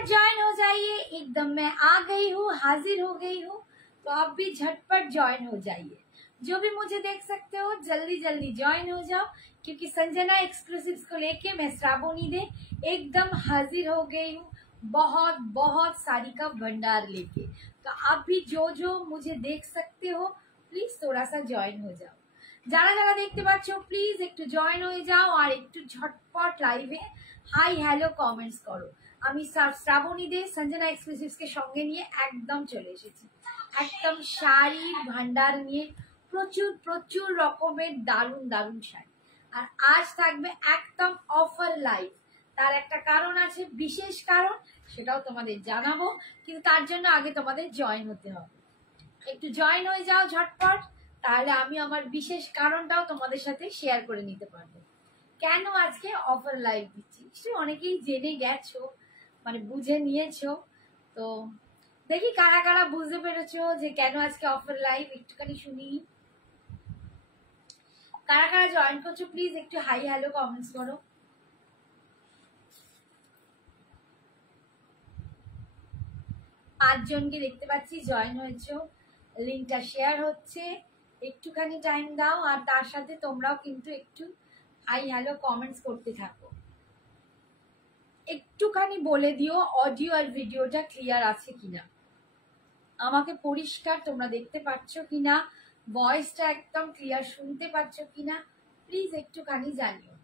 झटपट ज्वाइन हो जाइए। एकदम मैं आ गई हूँ, हाजिर हो गई हूँ, तो आप भी झटपट ज्वाइन हो जाइए। जो भी मुझे देख सकते हो जल्दी जल्दी ज्वाइन हो जाओ, क्योंकि संजना एक्सक्लूसिव्स को लेके मैं श्रावणी दे एकदम हाजिर हो गई हूँ, बहुत बहुत साड़ी का भंडार लेके। तो आप भी जो जो मुझे देख सकते हो प्लीज थोड़ा सा ज्वाइन हो जाओ। যারা যারা দেখতে পাচ্ছ প্লিজ একটু জয়েন হয়ে যাও আর একটু ঝটপট লাইভে হাই হ্যালো কমেন্টস করো। আমি শ্রাবণী দে সঞ্জনা এক্সক্লুসিভসকে সঙ্গে নিয়ে একদম চলে এসেছি, একদম শাড়ির ভান্ডার নিয়ে প্রচুর প্রচুর রকমের দারুণ দারুণ শাড়ি। আর আজ থাকবে একদম অফার লাইভ। তার একটা কারণ আছে, বিশেষ কারণ, সেটাও তোমাদের জানাবো, কিন্তু তার জন্য আগে তোমাদের জয়েন হতে হবে। একটু জয়েন হয়ে যাও ঝটপট, তাহলে আমি আমার বিশেষ কারণটাও তোমাদের সাথে শেয়ার করে নিতে পারবো। কেন আজকে অফার লাইভ দিচ্ছি নিশ্চয়ই অনেকেই জেনে গেছো, মানে বুঝে নিয়েছো। তো দেখি কারা কারা বুঝতে পেরেছো যে কেন আজকে অফার লাইভ, একটুখানি শুনি। কারা কারা জয়েন করছো প্লিজ একটু হাই হ্যালো কমেন্টস করো। পাঁচজনকে দেখতে পাচ্ছি জয়েন হয়েছো, লিঙ্কটা শেয়ার হচ্ছে, একটুখানি টাইম দাও। আর তার সাথে তোমরাও কিন্তু একটু হাই হ্যালো কমেন্টস করতে থাকো। একটুখানি বলে দিও অডিও আর ভিডিওটা ক্লিয়ার আছে কিনা, আমাকে পরিষ্কার তোমরা দেখতে পাচ্ছ কিনা, ভয়েসটা একদম ক্লিয়ার শুনতে পাচ্ছ কিনা, প্লিজ একটুখানি জানিও।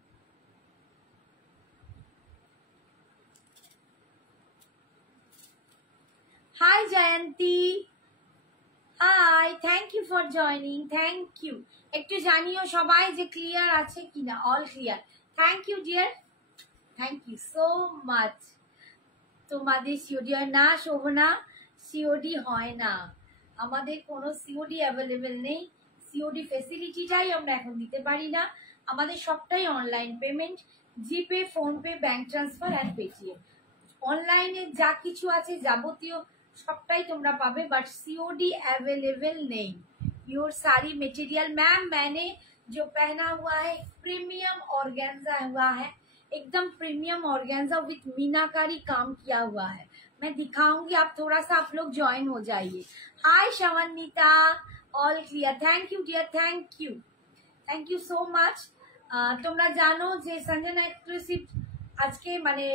Hi Jayanti, hi, thank you for joining, thank you. একটু জানিও সবাই যে ক্লিয়ার আছে কিনা, all clear. Thank you dear, thank you so much. তোমাদের সিওডি হয় না শোভনা? সিওডি হয় না, আমাদের কোনো সিওডি অ্যাভেলেবেল নেই। সিওডি ফেসিলিটিটাই আমরা এখন দিতে পারি না, আমাদের সবটাই online payment, GPay, PhonePe, bank transfer আর পেটিএম। অনলাইনে যা কিছু আছে যাবতীয় সবটাই তোমরা পাবে, বাট सीओडी अवेलेबल नहीं। प्योर साड़ी मटेरियल मैम मैंने जो पहना हुआ है प्रीमियम ऑर्गेन्जा हुआ है, एकदम प्रीमियम ऑर्गेन्जा विथ मीनाकारी काम किया हुआ है। मैं दिखाऊंगी, आप थोड़ा सा आप लोग ज्वाइन हो जाइए। Hi Shaonita, all clear, thank you dear, thank you so much. তোমরা জানো যে সঞ্জনা এক্সক্লুসিভ আজকে মানে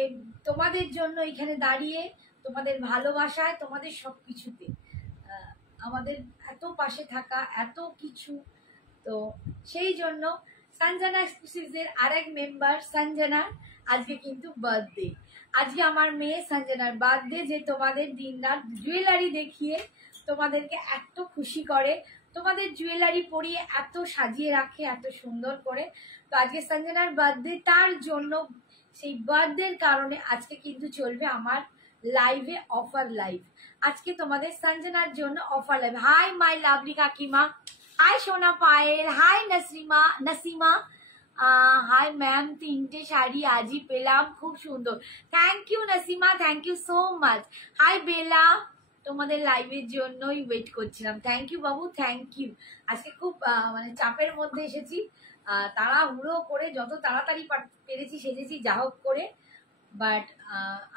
তোমাদের জন্য এখানে দাঁড়িয়ে, তোমাদের ভালোবাসায়, তোমাদের সবকিছুতে আমাদের এত পাশে থাকা, এত কিছু। তো সেই জন্য সঞ্জনা এক্সক্লুসিভের আরেক মেম্বার সঞ্জনা আজকে কিন্তু বার্থডে। আজকে আমার মেয়ে সঞ্জনার বার্থডে, যে তোমাদের দিনরাত জুয়েলারি দেখিয়ে তোমাদেরকে এত খুশি করে, তোমাদের জুয়েলারি পরিয়ে এত সাজিয়ে রাখে এত সুন্দর করে। তো আজকে সঞ্জনার বার্থডে, তার জন্য সেই বার্থডের কারণে আজকে কিন্তু চলবে আমার লাইভে অফার লাইভ। আজকে তোমাদের সঞ্জনার জন্য offer live. Hi my lovely কাকিমা, হাই সোনা Payel, hi Nasima, hi ma'am, 3টে শাড়ি আজই পেলাম, খুব সুন্দর। Thank you Nasima, thank you so much. Hi Bela, তোমাদের লাইভের জন্যই ওয়েট করছিলাম। থ্যাংক ইউ বাবু, থ্যাংক ইউ। আজকে খুব মানে চাপের মধ্যে এসেছি, তাড়াহুড়ো করে যত তাড়াতাড়ি পেরেছি সেজেছি যা হোক করে। বাট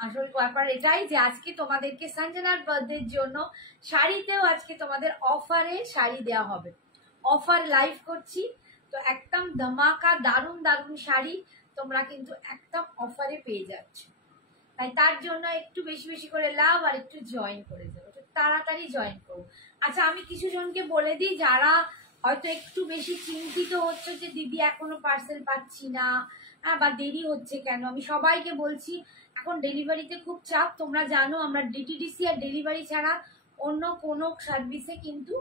আসল ব্যাপার এটাই যে আজকে তোমাদেরকে সঞ্জনার বার্থডের জন্য শাড়িতেও আজকে তোমাদের অফারে শাড়ি দেওয়া হবে। অফার লাইভ করছি, তো একদম ধামাকা দারুণ দারুণ শাড়ি তোমরা কিন্তু একদম অফারে পেয়ে যাচ্ছ। তাই তার জন্য একটু বেশি বেশি করে লাভ আর একটু জয়েন করে যাও, তাড়াতাড়ি জয়েন করো। আচ্ছা আমি কিছু জনকে বলে দিই যারা হয়তো একটু বেশি চিন্তিত হচ্ছে যে দিদি এখনো পার্সেল পাচ্ছি না, বা দেরি হচ্ছে কেন। আমি সবাইকে বলছি এখন ডেলিভারিতে খুব চাপ, তোমরা জানো আমরা ডিটিডিসি আর ডেলিভারি ছাড়া অন্য কোনো সার্ভিসে কিন্তু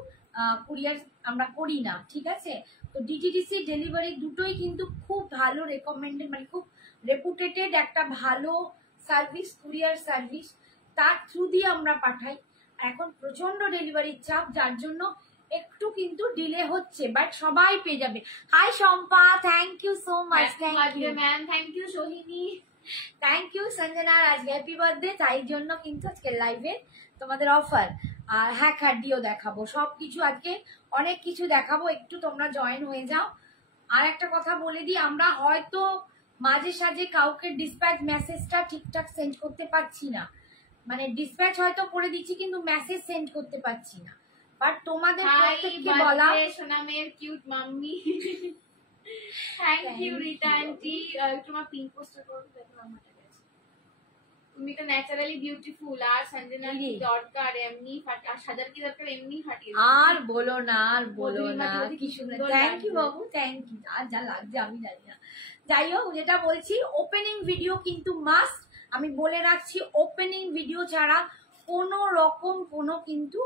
কুরিয়ার আমরা করি না, ঠিক আছে? তো ডিটিডিসি ডেলিভারি দুটোই কিন্তু খুব ভালো রেকমেন্ডেড, মানে খুব রেপুটেটেড একটা ভালো সার্ভিস, কুরিয়ার সার্ভিস, তার থ্রু দিয়ে আমরা পাঠাই। এখন প্রচন্ড ডেলিভারির চাপ, যার জন্য একটু কিন্তু ডিলে হচ্ছে, বাট সবাই পেয়ে যাবে। Hi Shampa, thank you so much. Thank you ma'am, thank you Sohini, thank you সঞ্জনার আজকে হ্যাপি বার্থডে। তাই জন্য কিন্তু আজকে লাইভে তোমাদের অফার আর হ্যাক হাড্ডিও দেখাবো, সবকিছু আজকে অনেক কিছু দেখাবো, একটু তোমরা জয়েন হয়ে যাও। আর একটা কথা বলে দিই, আমরা হয়তো মাঝে সাঝে কাউকে ডিসপ্যাচ মেসেজটা ঠিকঠাক সেন্ড করতে পারছি না, মানে ডিসপ্যাচ হয়তো করে দিচ্ছি কিন্তু মেসেজ সেন্ড করতে পারছি না, বাট তোমাদের প্রত্যেককে বলা সোনামের cute mummy thank you Rita aunty. তোমার পিন পোস্টার করো, দেখো আমারটা গেছে। তুমি তো ন্যাচারালি বিউটিফুল, আর সঞ্জনা কি দরকার এমনি ফাটি, আর সাজার কি দরকার এমনি ফাটিয়ে। আর বলো না, আর বলো না, কি সুন্দর। থ্যাংক ইউ বাবু, থ্যাংক ইউ। আর যা লাগছে আমি জানি না। যাই হোক, যেটা বলছি, ওপেনিং ভিডিও কিন্তু মাস্ট। আমি বলে রাখছি, ওপেনিং ভিডিও ছাড়া কোনো রকম কিন্তু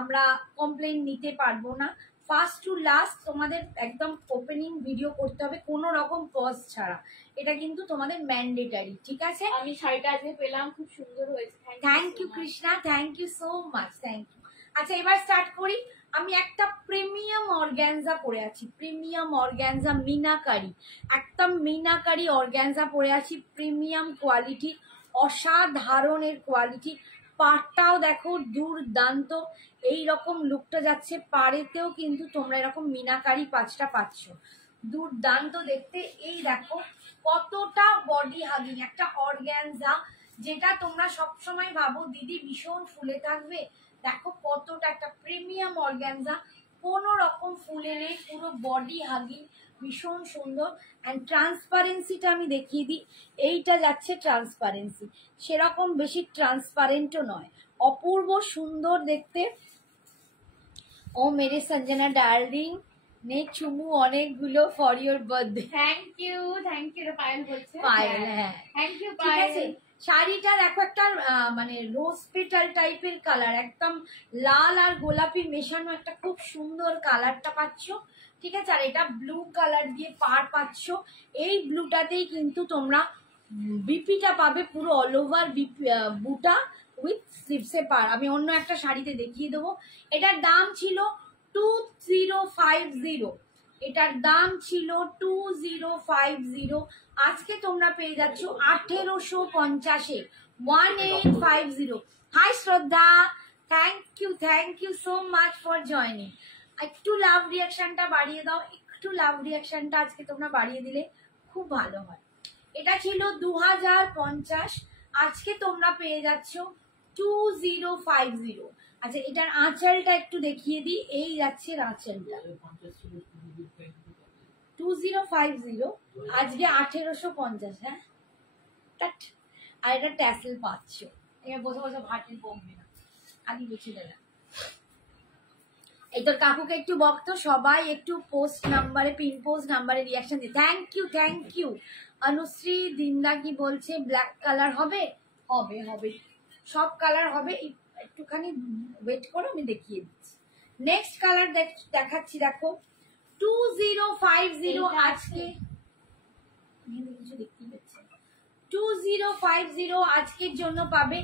আমরা কমপ্লেন নিতে পারবো না। ফার্স্ট টু লাস্ট তোমাদের একদম ওপেনিং ভিডিও করতে হবে, কোনো রকম পজ ছাড়া। এটা কিন্তু তোমাদের ম্যান্ডেটারি, ঠিক আছে? আমি শাড়িটা আজকে পেলাম, খুব সুন্দর হয়েছে। Thank you Krishna, thank you so much, thank you. আচ্ছা, এবার স্টার্ট করি। আমি একটা প্রিমিয়াম অর্গ্যানজা পরে আছি, প্রিমিয়াম অর্গ্যানজা মিনাকারি, একদম মিনাকারি অর্গ্যানজা পরে আছি, প্রিমিয়াম কোয়ালিটি, অসাধারণের কোয়ালিটি। পাড়টাও দেখো দুর্দান্ত, এই রকম লুকটা যাচ্ছে। পাড়েতেও কিন্তু তোমরা এরকম মিনাকারি পাঁচটা পাচ্ছ, দুর্দান্ত দেখতে। এই দেখো কতটা বডি হাগিং একটা অর্গ্যানজা, যেটা তোমরা সবসময় ভাবো দিদি ভীষণ ফুলে থাকবে। দেখো কতটা একটা প্রিমিয়াম অর্গ্যানজা, কোনো রকম ফুলে নেই, পুরো বডি হাগিং, ভীষণ সুন্দর। অ্যান্ড ট্রান্সপারেন্সিটা আমি দেখিয়ে দিই। এইটা যাচ্ছে ট্রান্সপারেন্সি, সেরকম বেশি ট্রান্সপারেন্টও নয়, অপূর্ব সুন্দর দেখতে। ও মেরে সঞ্জনা ডার্লিং নে চুমু অনেকগুলো for your birthday. Thank you, thank you. Payel বলছে, পায়েল, হ্যাঁ থ্যাংক ইউ ঠিক পায়েল। আছে। শাড়িটা দেখো একটা মানে রোজ পেটাল টাইপের কালার, একদম লাল আর গোলাপি মেশানো একটা খুব সুন্দর কালারটা পাচ্ছ, ঠিক আছে? আর এটা ব্লু কালার দিয়ে পাড় পাচ্ছ। এই ব্লুটাতেই কিন্তু তোমরা বিপিটা পাবে, পুরো অল ওভার বুটা উইথ স্লিভসে পাড়। আমি অন্য একটা শাড়িতে দেখিয়ে দেবো। এটার দাম ছিল 2050, এটার দাম ছিল 2050। আজকে তোমরা পেয়ে যাচ্ছ 1850-এ, 1850। Hi Shraddha, thank you so much for joining. একটু লাভ রিয়াকশনটা বাড়িয়ে দাও, একটু লাভ রিয়াকশনটা আজকে তোমরা বাড়িয়ে দিলে খুব ভালো হয়। এটা ছিল 2050, আজকে তোমরা পেয়ে যাচ্ছ 2050। আচ্ছা, এটার আঁচলটা একটু দেখিয়ে দিই। এই যাচ্ছে আঁচলটা 2050, আজকে 1850। হ্যাঁ, আর এটা ট্যাসেল পাচ্ছ, এবার বসে বসে ভাটের কমবে না, আগে বেছে দেবে। এই তোর কাকুকে একটু বকতো, সবাই একটু পোস্ট নাম্বারে, পিন পোস্ট নাম্বারে রিয়াকশন দিই। Thank you. অনুশ্রী দিন্দা কি বলছে, ব্ল্যাক কালার হবে? হবে হবে, সব কালার হবে, একটুখানি ওয়েট করো, আমি দেখিয়ে দিচ্ছি। নেক্সট কালার দেখাচ্ছি, দেখো 2050 আজকে কিছু দেখতেই পাচ্ছি। 2050 আজকের জন্য পাবে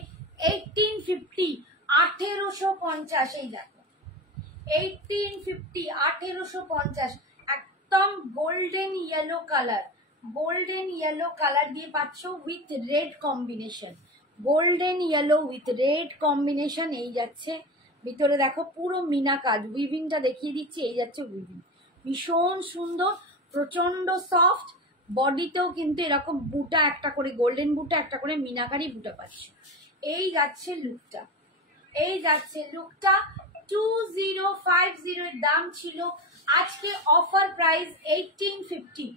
1850, 1850। এই দেখো 1850, 1850, একদম golden yellow colour, golden yellow colour দিয়ে পাচ্ছ with red combination, golden yellow with red combination. এই যাচ্ছে ভিতরে দেখো পুরো মিনা কাজ, উইভিংটা দেখিয়ে দিচ্ছি। এই যাচ্ছে উইভিং, ভীষণ সুন্দর, প্রচন্ড সফট। বডিতেও কিন্তু এরকম বুটা একটা করে, গোল্ডেন বুটা একটা করে, মিনাকারি বুটা পাচ্ছ। এই যাচ্ছে লুকটা, এই যাচ্ছে লুকটা। 2050 এর দাম ছিল, আজকে অফার প্রাইস 1850,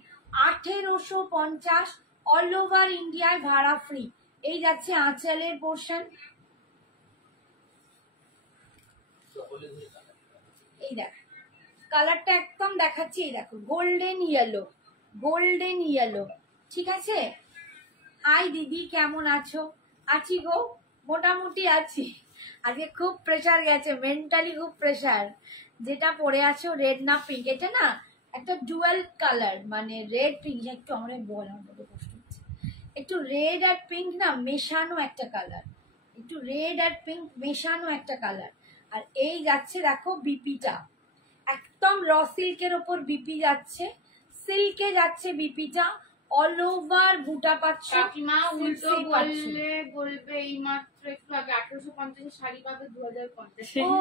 1850, অল ওভার ইন্ডিয়ায় ভাড়া ফ্রি। এই যাচ্ছে আঁচলের পোর্শন, এই দেখ কালারটা একদম দেখাচ্ছি। এই দেখো গোল্ডেন ইয়েলো, গোল্ডেন ইয়েলো, ঠিক আছে? হাই দিদি, কেমন আছো? আছি গো, মোটামুটি আছি। আজকে খুব প্রেসার গেছে, মেন্টালি খুব প্রেসার। যেটা পরে আছো রেড না পিঙ্ক, এটা না একটা ডুয়াল কালার, মানে রেড পিঙ্ক, একটু আমার বলার মতো কষ্ট হচ্ছে, একটু রেড আর পিঙ্ক না মেশানো একটা কালার, একটু রেড আর পিঙ্ক মেশানো একটা কালার। আর এই যাচ্ছে দেখো বিপিটা, একদম র সিল্কের ওপর বিপি যাচ্ছে, সিল্কে যাচ্ছে বিপিটা, অল ওভার বুটা পাচ্ছ। কাকিমা উল্টো বলবে এই মাত্র একটু আগে 1850 শাড়ি পাবে 2050। ও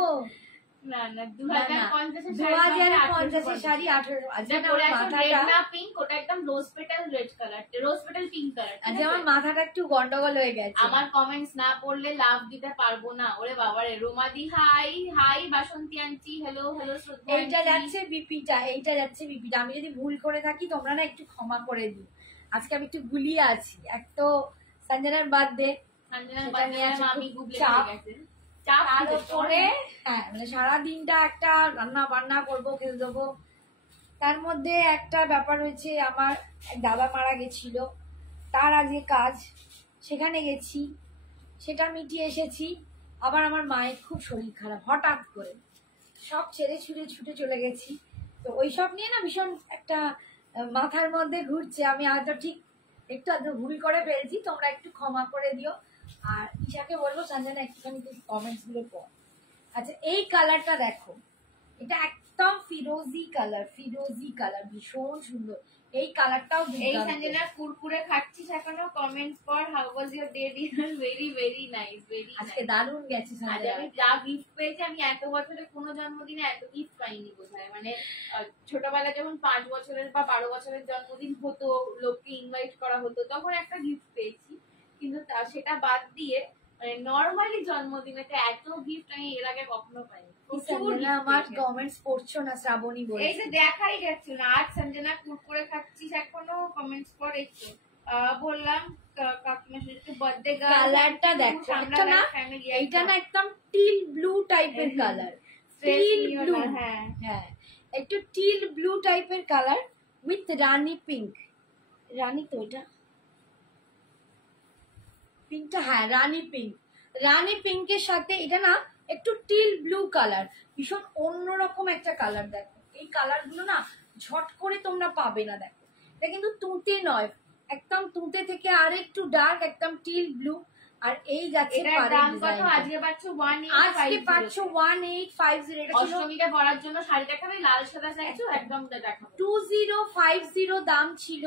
না না 2050 শাড়ি 1800। পিঙ্ক, ওটা একদম রোজ পেটাল রেড কালার, রোজ পেটাল পিঙ্ক কালার। আমার মাথাটা একটু গন্ডগোল হয়ে গেছে। আমার কমেন্টস না পড়লে লাভ দিতে পারবো না। ওরে বাবারে, রোমাদি হাই হাই, বাসন্তী আন্টি হ্যালো হ্যালো, শ্রদ্ধা এইটা যাচ্ছে বিপিটা, এইটা যাচ্ছে বিপিটা। আমি যদি ভুল করে থাকি তোমরা না একটু ক্ষমা করে দিও, আজকে আমি একটু গুলিয়ে আছি। এক তো সঞ্জনার বার্থডে, তার উপরে হ্যাঁ মানে সারাদিনটা একটা রান্না বান্না করবো, খেতে দেবো। তার মধ্যে একটা ব্যাপার হয়েছে, আমার এক দাদা মারা গেছিল, তার আজকে কাজ, সেখানে গেছি, সেটা মিটিয়ে এসেছি। আবার আমার মায়ের খুব শরীর খারাপ, হঠাৎ করে সব ছেড়ে ছুড়ে ছুটে চলে গেছি। তো ওইসব নিয়ে না ভীষণ একটা মাথার মধ্যে ঘুরছে। আমি হয়তো ঠিক একটু আধটু ভুল করে ফেলছি, তোমরা একটু ক্ষমা করে দিও। আর ঈশাকে বলবো সঞ্জনা একটুখানি কমেন্টস গুলো পড়। আচ্ছা এই কালারটা দেখো, এটা একদম ফিরোজি কালার, ফিরোজি কালার, ভীষণ সুন্দর। এই কালারটাও এই সঞ্জনা কুরকুরে খাচ্ছিস এখনো, কমেন্টস পড়। How was your day dinner? Very very nice, very আজকে দারুণ গেছে সঞ্জনা। আমি যা গিফট পেয়েছি, আমি এত বছরে কোনো জন্মদিনে এত গিফট পাইনি বোধহয়। মানে ছোটবেলায় যখন 5 বছরের বা 12 বছরের জন্মদিন হতো, লোককে ইনভাইট করা হতো, তখন একটা গিফট পেয়েছি। কিন্তু সেটা বাদ দিয়ে মানে নরমালি জন্মদিনে এত গিফট আমি এর আগে কখনো পাইনি। আমার কমেন্টস পড়ছো না শ্রাবণী বলে, এই যে দেখাই যাচ্ছে না। আজ সঞ্জনা কুরকুরে খাচ্ছিস এখনো, কমেন্টস পড় একটু। বললাম কাকিমার সাথে বার্থডে কালারটা দেখো, এটা না এইটা না একদম টিল ব্লু টাইপের কালার, টিল ব্লু, হ্যাঁ হ্যাঁ একটু টিল ব্লু টাইপের কালার উইথ রানী পিঙ্ক। রানী তো এটা পিঙ্কটা, হ্যাঁ রানী পিঙ্ক। রানী পিঙ্কের সাথে এটা না একটু টিল ব্লু কালার, ভীষণ অন্যরকম একটা কালার। দেখো এই কালার গুলো না ঝট করে তোমরা পাবে না। দেখো এটা কিন্তু তুঁতে নয়, একদম তুঁতে থেকে আর একটু ডার্ক, একদম টিল ব্লু। আর এই যাচ্ছে আজকে পাচ্ছ 1850। এটা ছিল অষ্টমীতে পরার জন্য শাড়ি দেখাবে, লাল সাদা চাইছো একদম দেখাবো। 2050 দাম ছিল,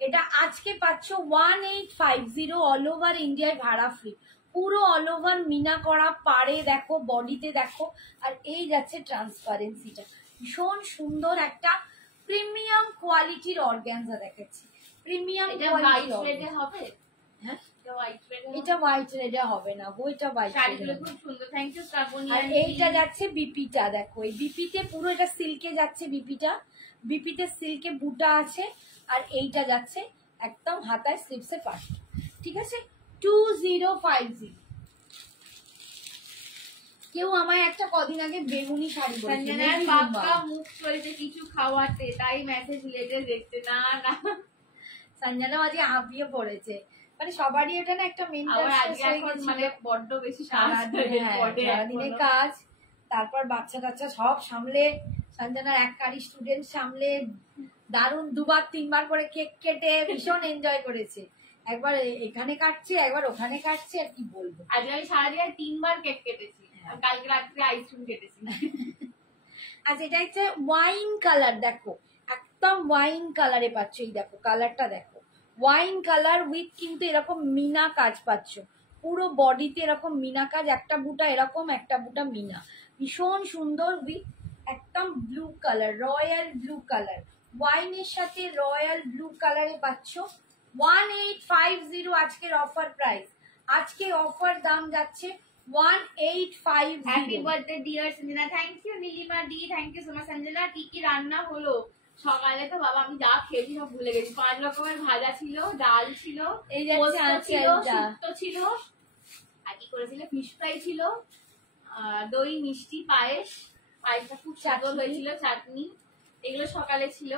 এটা আজকে পাচ্ছ 1850, অল ওভার ইন্ডিয়ায় ভাড়া ফ্রি, পুরো অল ওভার মিনা করা, পাড়ে দেখো, বডিতে দেখো। আর এই যাচ্ছে ট্রান্সপারেন্সিটা, ভীষণ সুন্দর একটা প্রিমিয়াম কোয়ালিটির অর্গানজা দেখাচ্ছি। প্রিমিয়াম কোয়ালিটি হবে, হ্যাঁ এটা হোয়াইট রেডে হবে না গো, এটা হোয়াইট খুব সুন্দর। Thank you Shrabani. আর এইটা যাচ্ছে বিপিটা, দেখো এই বিপিতে পুরো এটা সিল্কে যাচ্ছে, বিপিটা বিপিতে সিল্কে বুটা আছে। আর এইটা যাচ্ছে একদম হাতায় স্লিপসে পাশে, ঠিক আছে 2050। কেউ আমায় একটা কদিন আগে বেগুনি শাড়ি বলেছে, মুখ চলছে কিছু খাওয়াতে, তাই মেসেজ লেটে দেখতে। না না সঞ্জনা আজকে হাঁপিয়ে পড়েছে, মানে সবারই এটা না একটা মানে বড্ড বেশি সারাদিনের কাজ, তারপর বাচ্চা টাচ্চা সব সামলে, সঞ্জনার এক কারি স্টুডেন্ট সামলে, দারুণ 2বার 3বার করে কেক কেটে ভীষণ এনজয় করেছে। একবার এখানে কাটছে, একবার ওখানে কাটছে, আর কি বলবো। আজকে আমি সারাদিন 3বার কেক কেটেছি, কালকে রাত্রে আইসক্রিম কেটেছি। আচ্ছা এটা হচ্ছে ওয়াইন কালার, দেখো একদম ওয়াইন কালারে পাচ্ছ। এই দেখো কালারটা দেখো, ওয়াইন কালার উইথ কিন্তু এরকম মিনা কাজ পাচ্ছ, পুরো বডিতে এরকম মিনা কাজ, একটা বুটা এরকম, একটা বুটা মিনা, ভীষণ সুন্দর উইথ একদম blue colour, royal blue colour, ওয়াইনের সাথে রয়্যাল ব্লু কালারে পাচ্ছ 1850 আজকের অফার প্রাইস। আজকে অফার দাম যাচ্ছে 1850। Happy birthday dear Sanjana. Thank you Nilima di, thank you so much. Sanjana কি কি রান্না হলো সকালে? তো বাবা আমি যা খেয়েছি সব ভুলে গেছি। 5 রকমের ভাজা ছিল, ডাল ছিল, এই ছিল, শুক্তো ছিল, আর কি করেছিল, ফিশ ফ্রাই ছিল, দই মিষ্টি, পায়েসটা খুব সুন্দর হয়েছিল, চাটনি, এগুলো সকালে ছিল।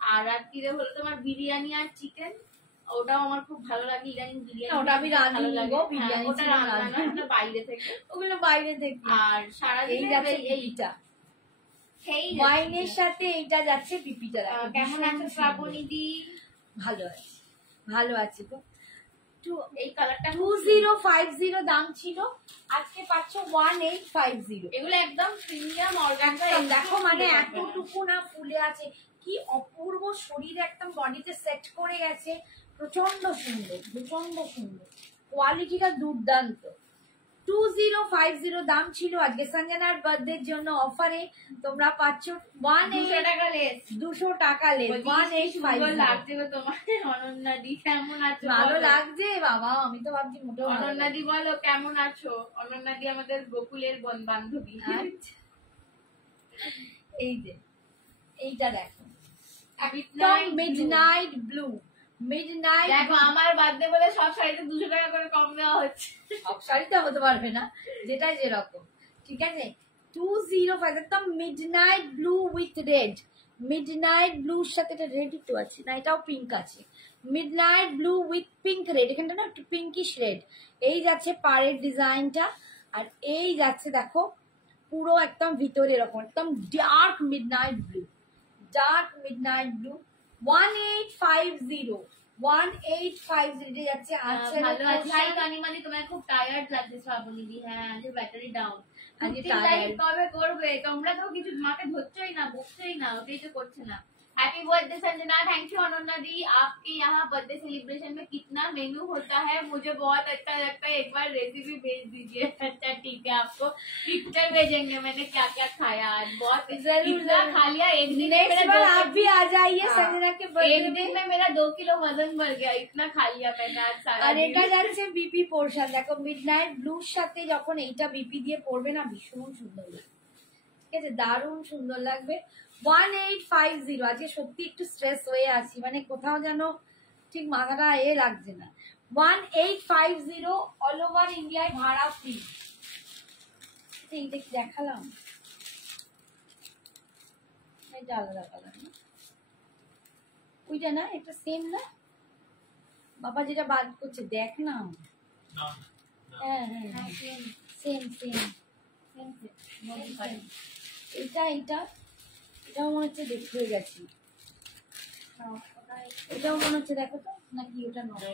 আর রাত্রিরে হলো তোমার বিরিয়ানি আর চিকেন, ওটাও আমার খুব ভালো লাগে। ইদানিং বিরিয়ানি ওটা আমি রান্না লাগবো, বিরিয়ানি ওটা রান্না না, ওটা বাইরে থেকে, ওগুলো বাইরে থেকে। আর সারাদিন এইটা ওয়াইনের সাথে এইটা যাচ্ছে বিপিটা। কেমন আছে শ্রাবণী দি? ভালো আছে, ভালো আছে গো। এই কালারটা 2050 দাম ছিল, আজকে পাচ্ছ 1850। এগুলো একদম প্রিমিয়াম অর্গানজা। দেখো মানে এতটুকু না ফুলে আছে, কি অপূর্ব শরীর, একদম বডিতে সেট করে গেছে, প্রচন্ড সুন্দর, প্রচন্ড সুন্দর, কোয়ালিটিটা দুর্দান্ত। 2050 দাম ছিল, আজকে সঞ্জনার বার্থডের জন্য অফারে তোমরা পাচ্ছ 200 টাকা লেস। 200 টাকা লেস। সুন্দর লাগছে গো তোমার অনন্যা দি, কেমন আছো? ভালো লাগছে বাবা, আমি তো ভাবছি মোটেও ভালো অনন্যা দি বলো কেমন আছো? অনন্যা দি আমাদের গোকুলের বান্ধবী। আচ্ছা। এই যে এইটা দেখো, একদম মিডনাইট ব্লু। মিডনাইট দেখো আমার বার্থডে বলে সব শাড়িতে 200 টাকা করে কম দেওয়া হচ্ছে। সব শাড়িতে হতে পারবে না, যেটা যেরকম, ঠিক আছে। 205 একদম midnight blue with red. Midnight ব্লুর সাথে এটা রেড তো আছে না, এটাও পিঙ্ক আছে। Midnight blue with pink red, এখানটা না একটু পিঙ্কিশ রেড। এই যাচ্ছে পাড়ের ডিজাইনটা, আর এই যাচ্ছে দেখো পুরো একদম ভিতরে এরকম একদম dark midnight blue. Dark midnight blue 1850 1850 যাচ্ছে। আচ্ছা ভালো আছে। হাই কানিমাদি, তোমার খুব টায়ার্ড লাগছে শ্রাবণী দি। হ্যাঁ আজ ব্যাটারি ডাউন। আজকে লাইভ কবে করবে? তোমরা তো কিছু মাকে ধরছই না, বকছই না, ওটাই তো করছে না। Happy birthday Sanjana. Thank you Ananya दी। आपके यहाँ बर्थडे सेलिब्रेशन में कितना मेनू होता है? मुझे बहुत अच्छा लगता है, एक बार रेसिपी भेज दीजिए। अच्छा ठीक है, आपको पिक्चर भेजेंगे मैंने क्या क्या खाया आज। बहुत इतना खा लिया एक दिन में। नेक्स्ट बार आप भी आ जाइए संजना के बर्थडे। एक दिन में मेरा 2 किलो वजन बढ़ गया, इतना खा लिया मैंने आज सारा। আর এটা যাচ্ছে বিপি পোর্শন, দেখো মিডনাইট ব্লুর সাথে যখন এইটা বিপি দিয়ে পড়বে না ভীষণ সুন্দর লাগবে, ঠিক আছে, দারুণ সুন্দর লাগবে। 1850। আজকে সত্যি একটু স্ট্রেস হয়ে আছি, মানে কোথাও যেন ঠিক মাথাটা লাগছে না। 1850 অল ওভার ইন্ডিয়ায় ভাড়া ফ্রি। এইটা কি দেখালাম? এটা আলাদা কালার না, ওইটা না, এটা সেম না বাবা, যেটা বাদ করছে দেখ না। হ্যাঁ হ্যাঁ সেম সেম। এটা এটা এটাও মনে হচ্ছে দেখতে হয়ে গেছি, এটাও মনে হচ্ছে, দেখো তো নাকি ওটা নয়?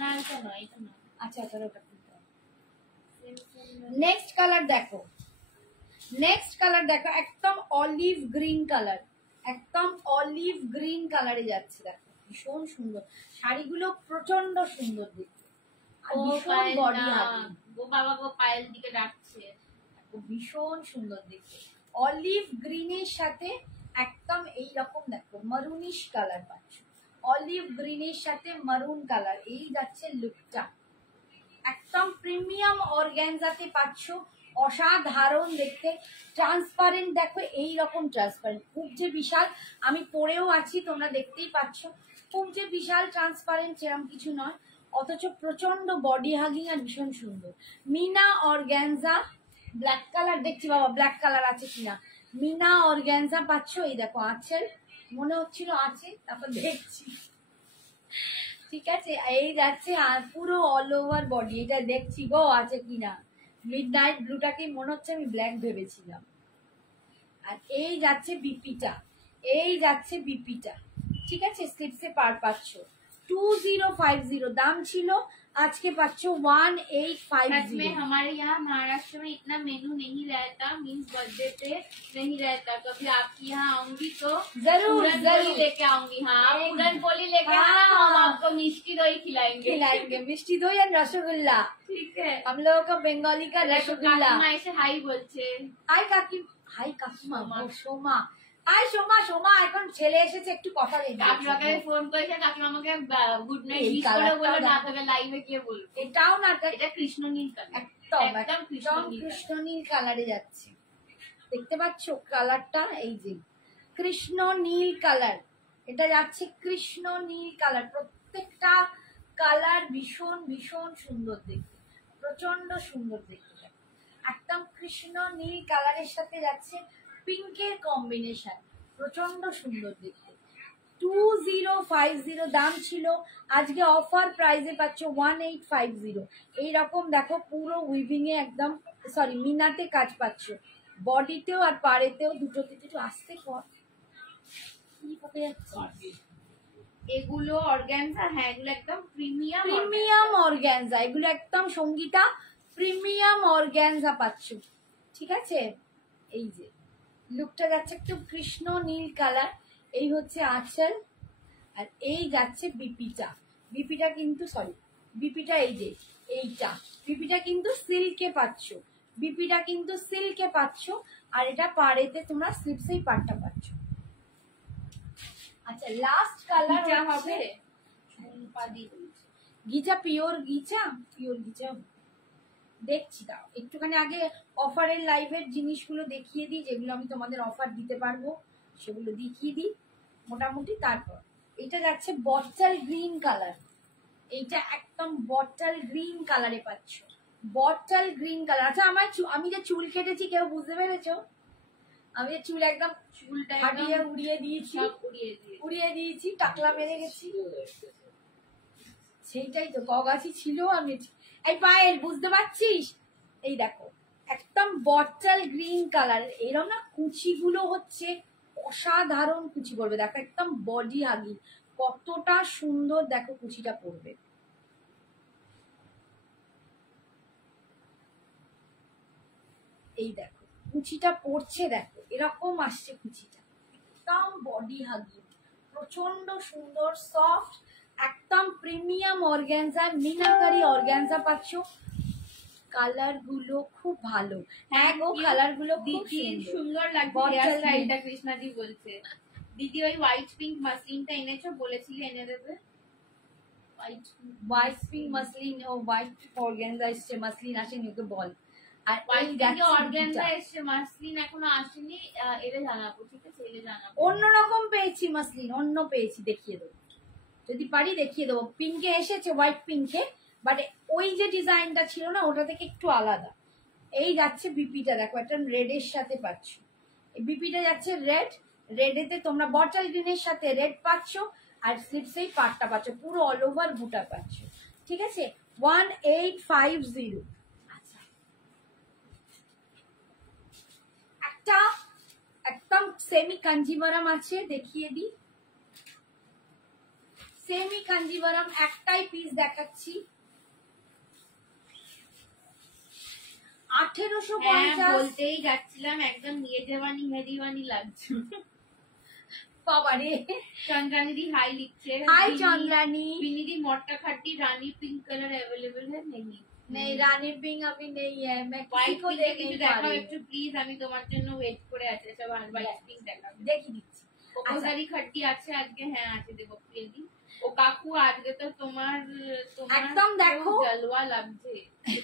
না এটা নয়, এটা নয়। আচ্ছা তাহলে ওটা নেক্সট কালার দেখো। নেক্সট কালার দেখো, একদম অলিভ গ্রিন কালার, একদম অলিভ গ্রিন কালারে যাচ্ছে। দেখো ভীষণ সুন্দর শাড়িগুলো, প্রচন্ড সুন্দর দেখতে, আর ভীষণ বডি হাগিং। ও বাবা গো পায়েল দিকে ডাকছে। ভীষণ সুন্দর দেখতে, অলিভ গ্রিনের সাথে একদম এই রকম দেখো মারুনিশ কালার পাচ্ছ। অলিভ গ্রিনের সাথে মারুন কালার, এই যাচ্ছে লুকটা। একদম প্রিমিয়াম অর্গানজাতে পাচ্ছ, অসাধারণ দেখতে। ট্রান্সপারেন্ট দেখো, এই রকম ট্রান্সপারেন্ট, খুব যে বিশাল, আমি পরেও আছি তোমরা দেখতেই পাচ্ছ, খুব যে বিশাল ট্রান্সপারেন্ট সেরকম কিছু নয়, অথচ প্রচন্ড বডি হাগিং আর ভীষণ সুন্দর। মিনা অর্গানজা ব্ল্যাক কালার দেখছি বাবা, ব্ল্যাক কালার আছে কিনা। মিনা অর্গানজা পাচ্ছ, এই দেখো আছে, মনে হচ্ছিল আছে, তারপর দেখছি, ঠিক আছে। এই যাচ্ছে আর পুরো অল ওভার বডি, এটা দেখছি গো আছে কিনা। মিডনাইট ব্লুটাকে মনে হচ্ছে আমি ব্ল্যাক ভেবেছিলাম। আর এই যাচ্ছে বিপিটা, এই যাচ্ছে বিপিটা, ঠিক আছে। স্লিপসে পার পাচ্ছ 2050 দাম ছিল, আজকে পাচ্ছ 1850। में हमारे यहाँ महाराष्ट्र में इतना मेनू नहीं रहता, मीन्स बर्थडे पे नहीं रहता। कभी आपके यहाँ आऊंगी तो जरूर जरूर लेके आऊंगी। हाँ पूरन पोली लेके आना, हम आपको मिष्टी दही खिलाएंगे। खिलाएंगे मिष्टी दही और रसगुल्ला, ठीक है। हम लोगों का बंगाली का रसगुल्ला। काकीमा ऐसे हाई बोलছে। হাই কাকি, হাই কাকিমা, ও সোমা, হাই সোমা। সোমা এখন ছেলে এসেছে, একটু কথা নেই। কাকিমাকে ফোন করেছে, কাকিমা আমাকে গুড নাইট উইশ করে বললো না, তবে লাইভে গিয়ে বলবো। এটাও না, এটা কৃষ্ণ নীল কালার, একদম একদম কৃষ্ণ নীল কালারে যাচ্ছে, দেখতে পাচ্ছ কালারটা, এই যে কৃষ্ণ নীল কালার, এটা যাচ্ছে কৃষ্ণ নীল কালার। প্রত্যেকটা কালার ভীষণ ভীষণ সুন্দর দেখতে, প্রচন্ড সুন্দর দেখতে। একদম কৃষ্ণ নীল কালারের সাথে যাচ্ছে পিঙ্কের কম্বিনেশন, প্রচন্ড সুন্দর দেখতে। 2050 দাম ছিল, আজকে অফার প্রাইসে পাচ্ছ 1850। এইরকম দেখো পুরো উইভিং এ একদম, সরি মিনাতে কাজ পাচ্ছ, বডিতেও আর পাড়েতেও দুটোতে। একটু আস্তে কর, কি পড়ে যাচ্ছে। এগুলো অর্গানজা, হ্যাঁ এগুলো একদম প্রিমিয়াম প্রিমিয়াম অর্গানজা, এগুলো একদম সঙ্গীতা প্রিমিয়াম অর্গানজা পাচ্ছ, ঠিক আছে। এই যে লুকটা যাচ্ছে একটু কৃষ্ণ নীল কালার, এই হচ্ছে আঁচল, আর এই যাচ্ছে বিপিটা। বিপিটা কিন্তু সরি, বিপিটা এই যে এইটা, বিপিটা কিন্তু সিল্কে পাচ্ছ, বিপিটা কিন্তু সিল্কে পাচ্ছ, আর এটা পাড়েতে তোমরা স্লিপসেই পাড়টা পাচ্ছ। আচ্ছা লাস্ট কালার হবে গিচা, পিওর গিচা, পিওর গিচা দেখছি। দাও একটুখানি আগে অফারের লাইভের জিনিসগুলো দেখিয়ে দিই, যেগুলো আমি তোমাদের অফার দিতে পারবো সেগুলো দেখিয়ে দিই মোটামুটি। তারপর এটা যাচ্ছে বটল গ্রিন কালার, এইটা একদম বটল গ্রিন কালারে পাচ্ছ, বটল গ্রিন কালার। আচ্ছা আমার আমি যে চুল কেটেছি কেউ বুঝতে পেরেছো? আমি যে চুল একদম চুলটা ফাটিয়ে উড়িয়ে দিয়েছি, উড়িয়ে দিয়েছি, টাকলা মেরে গেছি। সেইটাই তো কগাছি ছিল। আমি এই পায়েল বুঝতে পারছিস? এই দেখো একদম বটল গ্রিন কালার, এরকম না কুচিগুলো হচ্ছে অসাধারণ কুচি পড়বে। দেখো একদম বডি হাগি, কতটা সুন্দর দেখো কুচিটা পড়বে। এই দেখো কুচিটা পড়ছে, দেখো এরকম আসছে কুচিটা, একদম বডি হাগি, প্রচন্ড সুন্দর সফট, একদম প্রিমিয়াম অর্গানজা, মিনাকারি অর্গানজা পাচ্ছ। কালার গুলো খুব ভালো। হ্যাঁ গো কালার গুলো খুব সুন্দর লাগছে। এটা কৃষ্ণাদি বলছে দিদি ওই হোয়াইট পিঙ্ক মাসলিনটা এনেছো, বলেছিলে এনে দেবে। হোয়াইট পিঙ্ক মাসলিন, ও হোয়াইট অর্গানজা এসছে, মাসলিন আসেনি ওকে বল। আর হোয়াইট পিঙ্ক অর্গানজা এসছে, মাসলিন এখনো আসেনি, এটা জানাবো, ঠিক আছে? এটা জানাবো। অন্যরকম পেয়েছি মাসলিন, অন্য পেয়েছি, দেখিয়ে দেবো যদি পারি, দেখিয়ে দেবো। পিঙ্কে এসেছে, হোয়াইট পিঙ্কে, বাট ওই যে ডিজাইনটা ছিল না ওটা থেকে একটু আলাদা। এই যাচ্ছে বিপিটা, দেখো একটা রেডের সাথে পাচ্ছ, এই বিপিটা যাচ্ছে রেড, রেডেতে তোমরা বটল গ্রিনের সাথে রেড পাচ্ছ, আর স্লিপসেই পাটটা পাচ্ছ, পুরো অল ওভার বুটা পাচ্ছ, ঠিক আছে? 1850। আচ্ছা একটা একদম সেমি কাঞ্জিভারাম আছে, দেখিয়ে দিই। সেমি কাঞ্জিভারাম একটাই পিস দেখাচ্ছি, 1850। বলতেই যাচ্ছিলাম একদম নিয়ে যাওয়ানি হেদিওয়ানি লাগছে। বাবারে चंद्रानी हाई लिखছে, हाय चंद्रानी। विनिधि मोटा खट्टी रानी पिंक कलर अवेलेबल है? नहीं रानी पिंक अभी नहीं है, मैं किसी को देख नहीं দেখাও একটু প্লিজ, আমি তোমার জন্য ওয়েট করে আছি। সব হোয়াইট পিঙ্ক দেখাও, দেখি দিচ্ছি। কোকোজারি খট্টি আছে আজকে? হ্যাঁ আছে, দেবো প্লিজ। ও কাকু আজকে তো তোমার একদম দেখো জলওয়া লাগছে।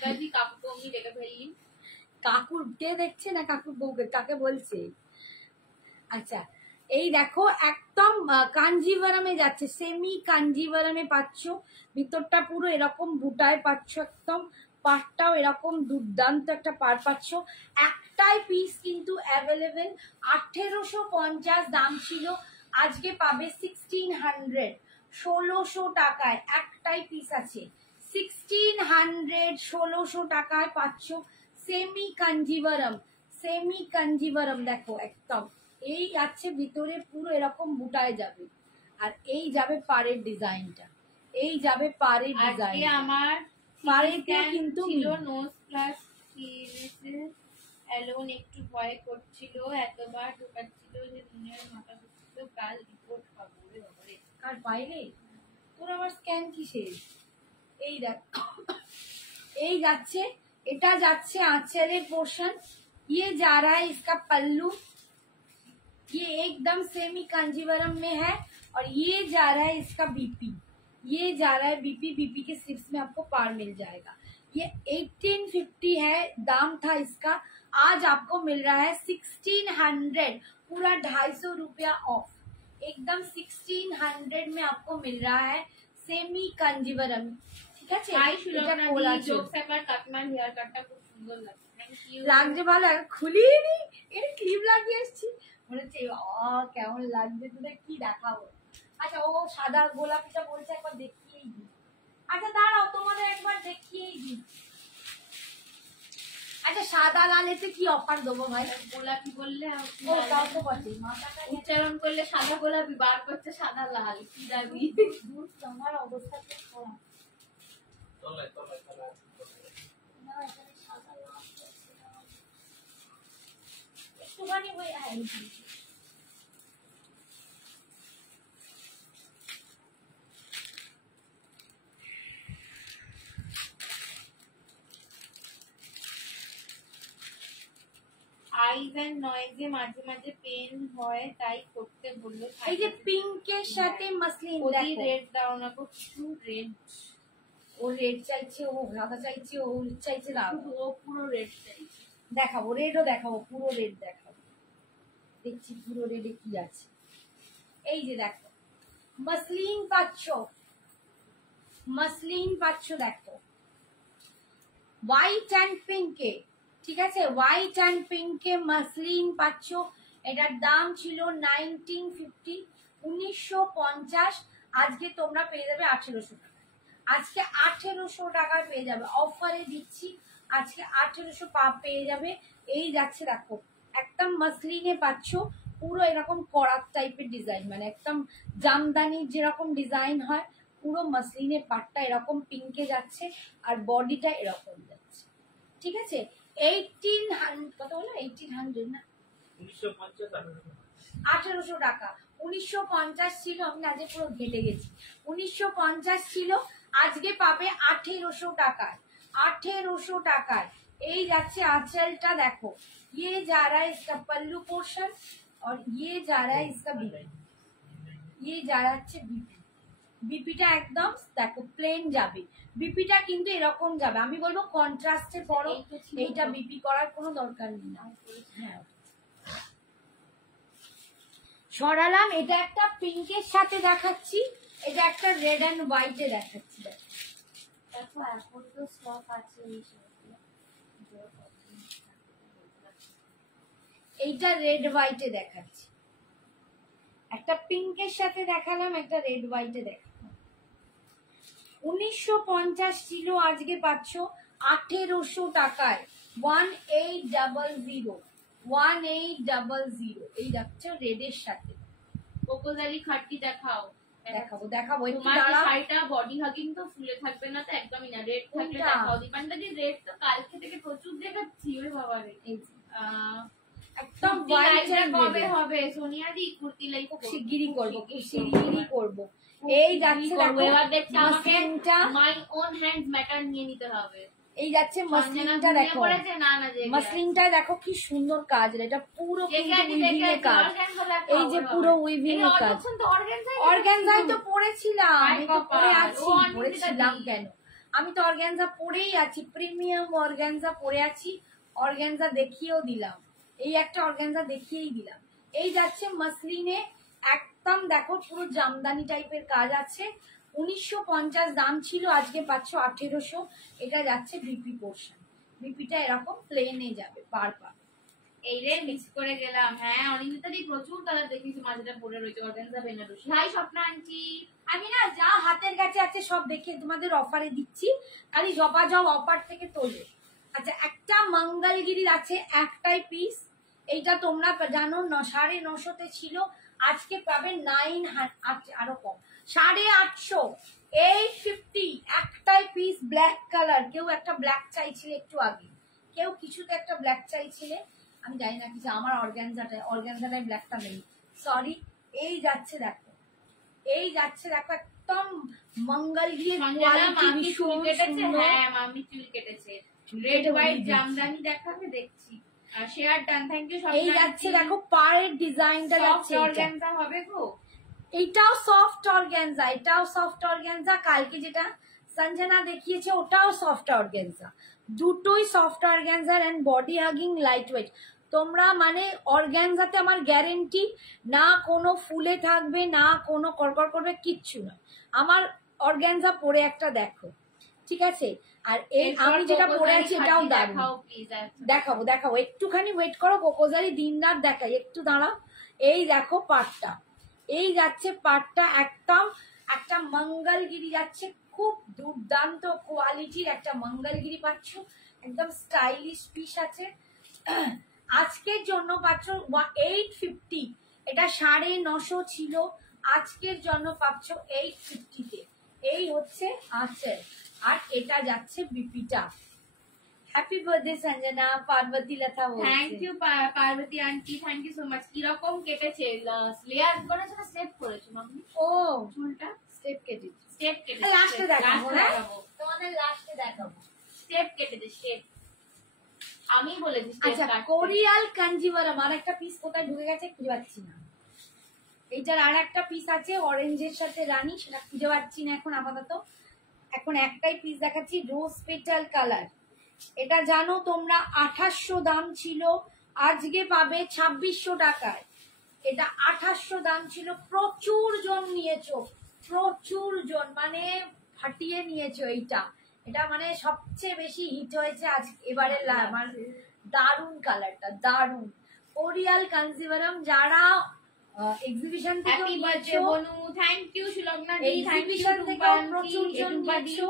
কাজী কাকু তো আমি দেখে ফেললি। কাকুর কে দেখছে না কাকুর বউকে, কাকে বলছে? আচ্ছা এই দেখো একদম কাঞ্জিভারামে যাচ্ছে, সেমি কাঞ্জিভারামে পাচ্ছ, ভিতরটা পুরো এরকম বুটায় পাচ্ছ, একদম পাটটাও এরকম দুর্দান্ত একটা পার পাচ্ছ। একটাই পিস কিন্তু অ্যাভেলেবেল, 1850 দাম ছিল, আজকে পাবে 1600, 1600 টাকায় একটাই পিস আছে, 1600, 1600 টাকায় পাচ্ছ সেমি কাঞ্জিভারাম। সেমি কাঞ্জিভারাম দেখো একদম এই যাচ্ছে ভিতরে পুরো এরকম বুটায় যাবে, আর এই যাবে পাড়ের ডিজাইনটা, এই যাবে পাড়ের ডিজাইন। আমার পাড়েতে কিন্তু ছিল নোজ প্লাস অ্যালোন একটু ভয় করছিল, এতবার ঢোকাচ্ছিল যে দুনিয়ার মাথা ঘুরছিল, কাল রিপোর্ট পাবো রে বাবারে। আর পাইলে তোর আমার স্ক্যান কিসের? এই দেখ এই যাচ্ছে, এটা যাচ্ছে आंचलेर पोर्शन, ये जा रहा है इसका पल्लू, ये एकदम सेमी कांजीवरम में है, और ये जा रहा है इसका बीपी, ये जा रहा है बीपी, बीपी के स्लिप्स में आपको पार मिल जाएगा। ये 1850 है दाम था इसका, आज आपको मिल रहा है 1600, पूरा 250 रुपया ऑफ, एकदम 1600 में आपको मिल रहा है सेमी कांजीवरम। ঠিক আছে, এটা কোলা জোকস একবার কাটমান হেয়ার কাটটা খুব সুন্দর লাগছে, থ্যাংক ইউ। লাগছে ভালো, আর খুলিনি, এটা ক্লিপ লাগিয়ে এসেছি, মনে হচ্ছে কেমন লাগছে, তোদের কি দেখাবো। আচ্ছা ও সাদা গোলাপিটা বলছে একবার দেখিয়েই দিই। আচ্ছা দাঁড়াও তোমাদের একবার দেখিয়েই দিই। আচ্ছা সাদা লালেতে কি অফার দেবো ভাই? গোলাপি বললে ও তাও তো বটে, উচ্চারণ করলে সাদা গোলাপি, বার করছে সাদা লাল, কি দাবি? তোমার অবস্থা তো খারাপ। একটুখানি ওই আইজ এন্ড নয়েজে মাঝে মাঝে পেন হয় তাই করতে বললো। এই যে পিঙ্কের সাথে মাসলিন ওদি দেখো, রেড দাও না গো, কিছু রেড, ও রেড চাইছে, ও সাদা চাইছে, ও হলুদ চাইছে, না ও পুরো রেড চাইছে। দেখাবো, রেডও দেখাবো, পুরো রেড দেখাবো। দেখছি পুরো রেডে কি আছে। এই যে দেখো মাসলিন পাচ্ছ, মাসলিন পাচ্ছ দেখো হোয়াইট অ্যান্ড পিঙ্কে, ঠিক আছে, হোয়াইট অ্যান্ড পিঙ্কে মাসলিন পাচ্ছ। এটার দাম ছিল 1950, 1950। আজকে তোমরা পেয়ে যাবে 1800 টাকা। আজকে 1800 টাকায় পেয়ে যাবে, অফারে দিচ্ছি আজকে 1800 পেয়ে যাবে। এই যাচ্ছে দেখো একদম মাসলিনে পাচ্ছ, পুরো এরকম করাত টাইপের ডিজাইন, মানে একদম জামদানির যেরকম ডিজাইন হয়, পুরো মাসলিনের পাটটা এরকম পিঙ্কে যাচ্ছে আর বডিটা এরকম যাচ্ছে, ঠিক আছে। 1800 কত হলো, 1800 না 1800 টাকা। 1950 ছিল, আমি আজকে পুরো ঘেটে গেছি। 1950 ছিল, আজকে পাবে 1800 টাকায়, 1800 টাকায়। এই যাচ্ছে আঁচলটা দেখো, ये जा रहा है इसका पल्लू पोर्शन और ये जा रहा है इसका बीपी, ये जा रहा হচ্ছে बीपी। বিপিটা একদম দেখো প্লেন যাবে, বিপিটা কিন্তু এরকম যাবে। আমি বলবো কন্ট্রাস্টে পরো, এইটা বিপি করার কোনো দরকার নেই। হ্যাঁ সরালাম। এটা একটা পিঙ্কের সাথে দেখাচ্ছি, এটা একটা রেড এন্ড হোয়াইটে দেখাচ্ছি। দেখো এখন তো স্টক আছে এই সব। এইটা রেড হোয়াইটে দেখাচ্ছি, একটা পিঙ্কের সাথে দেখালাম, একটা রেড হোয়াইটে দেখালাম। 1950 ছিল, আজকে পাচ্ছ 1800 টাকায়। 1800, 1800। এই যাচ্ছে রেডের সাথে। কোকোজালি খাট্টি দেখাও। দেখাবো দেখাবো, একটু তোমার দাঁড়াও। শাড়িটা বডি হাগিং তো ফুলে থাকবে না তো, একদমই না। রেড থাকলে কোনটা? দেখাও। দীপান্বিতা রেড তো কালকে থেকে প্রচুর দেখাচ্ছি, ওরে বাবা রে। এই যে, একদম কুর্তি হোয়াইট লাইভটা কবে হবে সোনিয়া দি? কুর্তি লাইভ খুব শিগগিরই করবো, খুব শিগগিরই করবো। এই যাচ্ছে দেখো এবার দেখছি আমাকে মাসলিনটা, মাই ওন হ্যান্ডস ম্যাটার নিয়ে নিতে হবে। এই যাচ্ছে মাসলিনটা দেখো, না না যে মাসলিনটা দেখো কি সুন্দর কাজ, এটা পুরো উইভিং এর কাজ। এই যে পুরো উইভিং এর কাজ, অর্গানজাই তো পরেছিলাম, আমি তো পরে আছি, পরেছিলাম কেন, আমি তো অর্গানজা পরেই আছি, প্রিমিয়াম অর্গানজা পরে আছি, অর্গানজা দেখিয়েও দিলাম, এই একটা অর্গানজা দেখিয়েই দিলাম। এই যাচ্ছে মাসলিনে একদম দেখো পুরো জামদানি টাইপের কাজ আছে। 1950 দাম ছিল, আজকে পাচ্ছ 1800। এটা যাচ্ছে বিপি পোর্শন, বিপিটা এরকম প্লেনে যাবে পার। এই রে মিক্স করে গেলাম। হ্যাঁ অনিন্দিতা দি প্রচুর কালার দেখিয়েছি, মাঝেটা পরে রয়েছে organza Banarasi. Hi Swapna aunty, আমি না যা হাতের কাছে আছে সব দেখে তোমাদের অফারে দিচ্ছি, খালি জবা জব অফার থেকে তোলো। আচ্ছা একটা মঙ্গলগিরির আছে একটাই পিস, এইটা তোমরা জানো 950 ছিল, আজকে পাবে 900, আরো কম 850, 850 একটাই পিস ব্ল্যাক কালার। কেউ একটা ব্ল্যাক চাইছিলে একটু আগে, কেউ কিছুতে একটা ব্ল্যাক চাইছিলে, আমি জানি না কিছু, আমার অর্গানজাটায় ব্ল্যাকটা নেই, সরি। এই যাচ্ছে দেখো, এই যাচ্ছে দেখো একদম মঙ্গলগিরির কোয়ালিটি ভীষণ সুন্দর। হ্যাঁ মামি চুল কেটেছে, রেড হোয়াইট জামদানি দেখাবে দেখছি। আর শেয়ার ডান, থ্যাংক ইউ। এই যাচ্ছে দেখো পাড়ের ডিজাইনটা যাচ্ছে, অর্গানজা হবে গো, এইটাও সফট অর্গানজা, এটাও সফট অর্গানজা, কালকে যেটা সঞ্জনা দেখিয়েছে ওটাও সফট অর্গানজা, দুটোই সফট অর্গানজার and body hugging lightweight. তোমরা মানে অর্গানজাতে আমার গ্যারেন্টি, না কোনো ফুলে থাকবে, না কোনো করকর করবে, কিচ্ছু না। আমার অর্গানজা পরে একটা দেখো, ঠিক আছে। আর এই আমি যেটা পরে আছি এটাও দারুণ, দেখাবো দেখাবো, একটুখানি ওয়েট করো, কোকোজারি দিন রাত দেখাই, একটু দাঁড়াও। এই দেখো পাটটা, এই যাচ্ছে পাটটা একদম একটা মঙ্গলগিরি যাচ্ছে, খুব দুর্দান্ত কোয়ালিটির একটা মঙ্গলগিরি পাচ্ছ, একদম স্টাইলিশ পিস আছে। আজকের জন্য পাচ্ছ 850, এটা 950 ছিল, আজকের জন্য পাচ্ছ 850-তে। এই হচ্ছে আঁচল, আর এটা যাচ্ছে বিপিটা। হ্যাপি বার্থডে সঞ্জনা, পার্বতী লতা বলছে। Thank you Parvati aunty, thank you so much. কিরকম কেটেছে, লেয়ার করেছো না স্টেপ করেছো মাম্মি? ও চুলটা স্টেপ কেটে, স্টেপ কেটে লাস্টে দেখাবো, হ্যাঁ তোমাদের লাস্টে দেখাবো। স্টেপ কেটে দে, স্টেপ। আমি বলেছি আচ্ছা কোরিয়াল কাঞ্জিভারাম আর একটা পিস কোথায় ঢুকে গেছে খুঁজে পাচ্ছি না। এইটার আর একটা পিস আছে অরেঞ্জের সাথে রানী, সেটা খুঁজে পাচ্ছি না এখন আপাতত। এখন একটাই পিস দেখাচ্ছি, রোজ পেটাল কালার। এটা জানো তোমরা 2800 দাম ছিল, আজকে পাবে 2600 টাকায়। এটা 2800 দাম ছিল, প্রচুর জন নিয়েছো, প্রচুর জন, মানে ফাটিয়ে নিয়েছো এইটা। এটা মানে সবচেয়ে বেশি হিট হয়েছে আজ এবারে, মানে দারুন কালারটা, দারুন। কোরিয়াল কাঞ্জিভারাম যারা এক্সিবিশন থেকে হ্যাপি বার্থডে বনু, thank you Sulagna di, thank you exhibition থেকে প্রচুর জন নিয়েছো।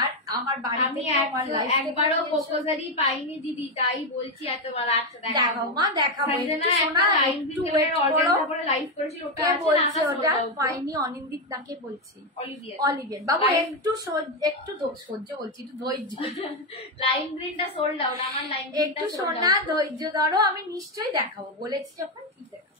আর আমার আমি বাড়িতে একবারও কোকোজারি পাইনি দিদি, তাই বলছি এতবার। আচ্ছা দেখাবো মা, দেখাবো। লাইভ করেছিল, ওটা কে আছে বলছে না? ওটা পাইনি, অনিন্দিত নাকে বলছি, অলিভিয়া। অলিভিয়ার বাবু। একটু সহ্য বলছি, একটু ধৈর্য। লাইম গ্রিনটা সোল্ড আউট, আমার লাইম গ্রিনটা একটু সোনা ধৈর্য ধরো, আমি নিশ্চয়ই দেখাবো, বলেছি যখন ঠিক দেখাবো।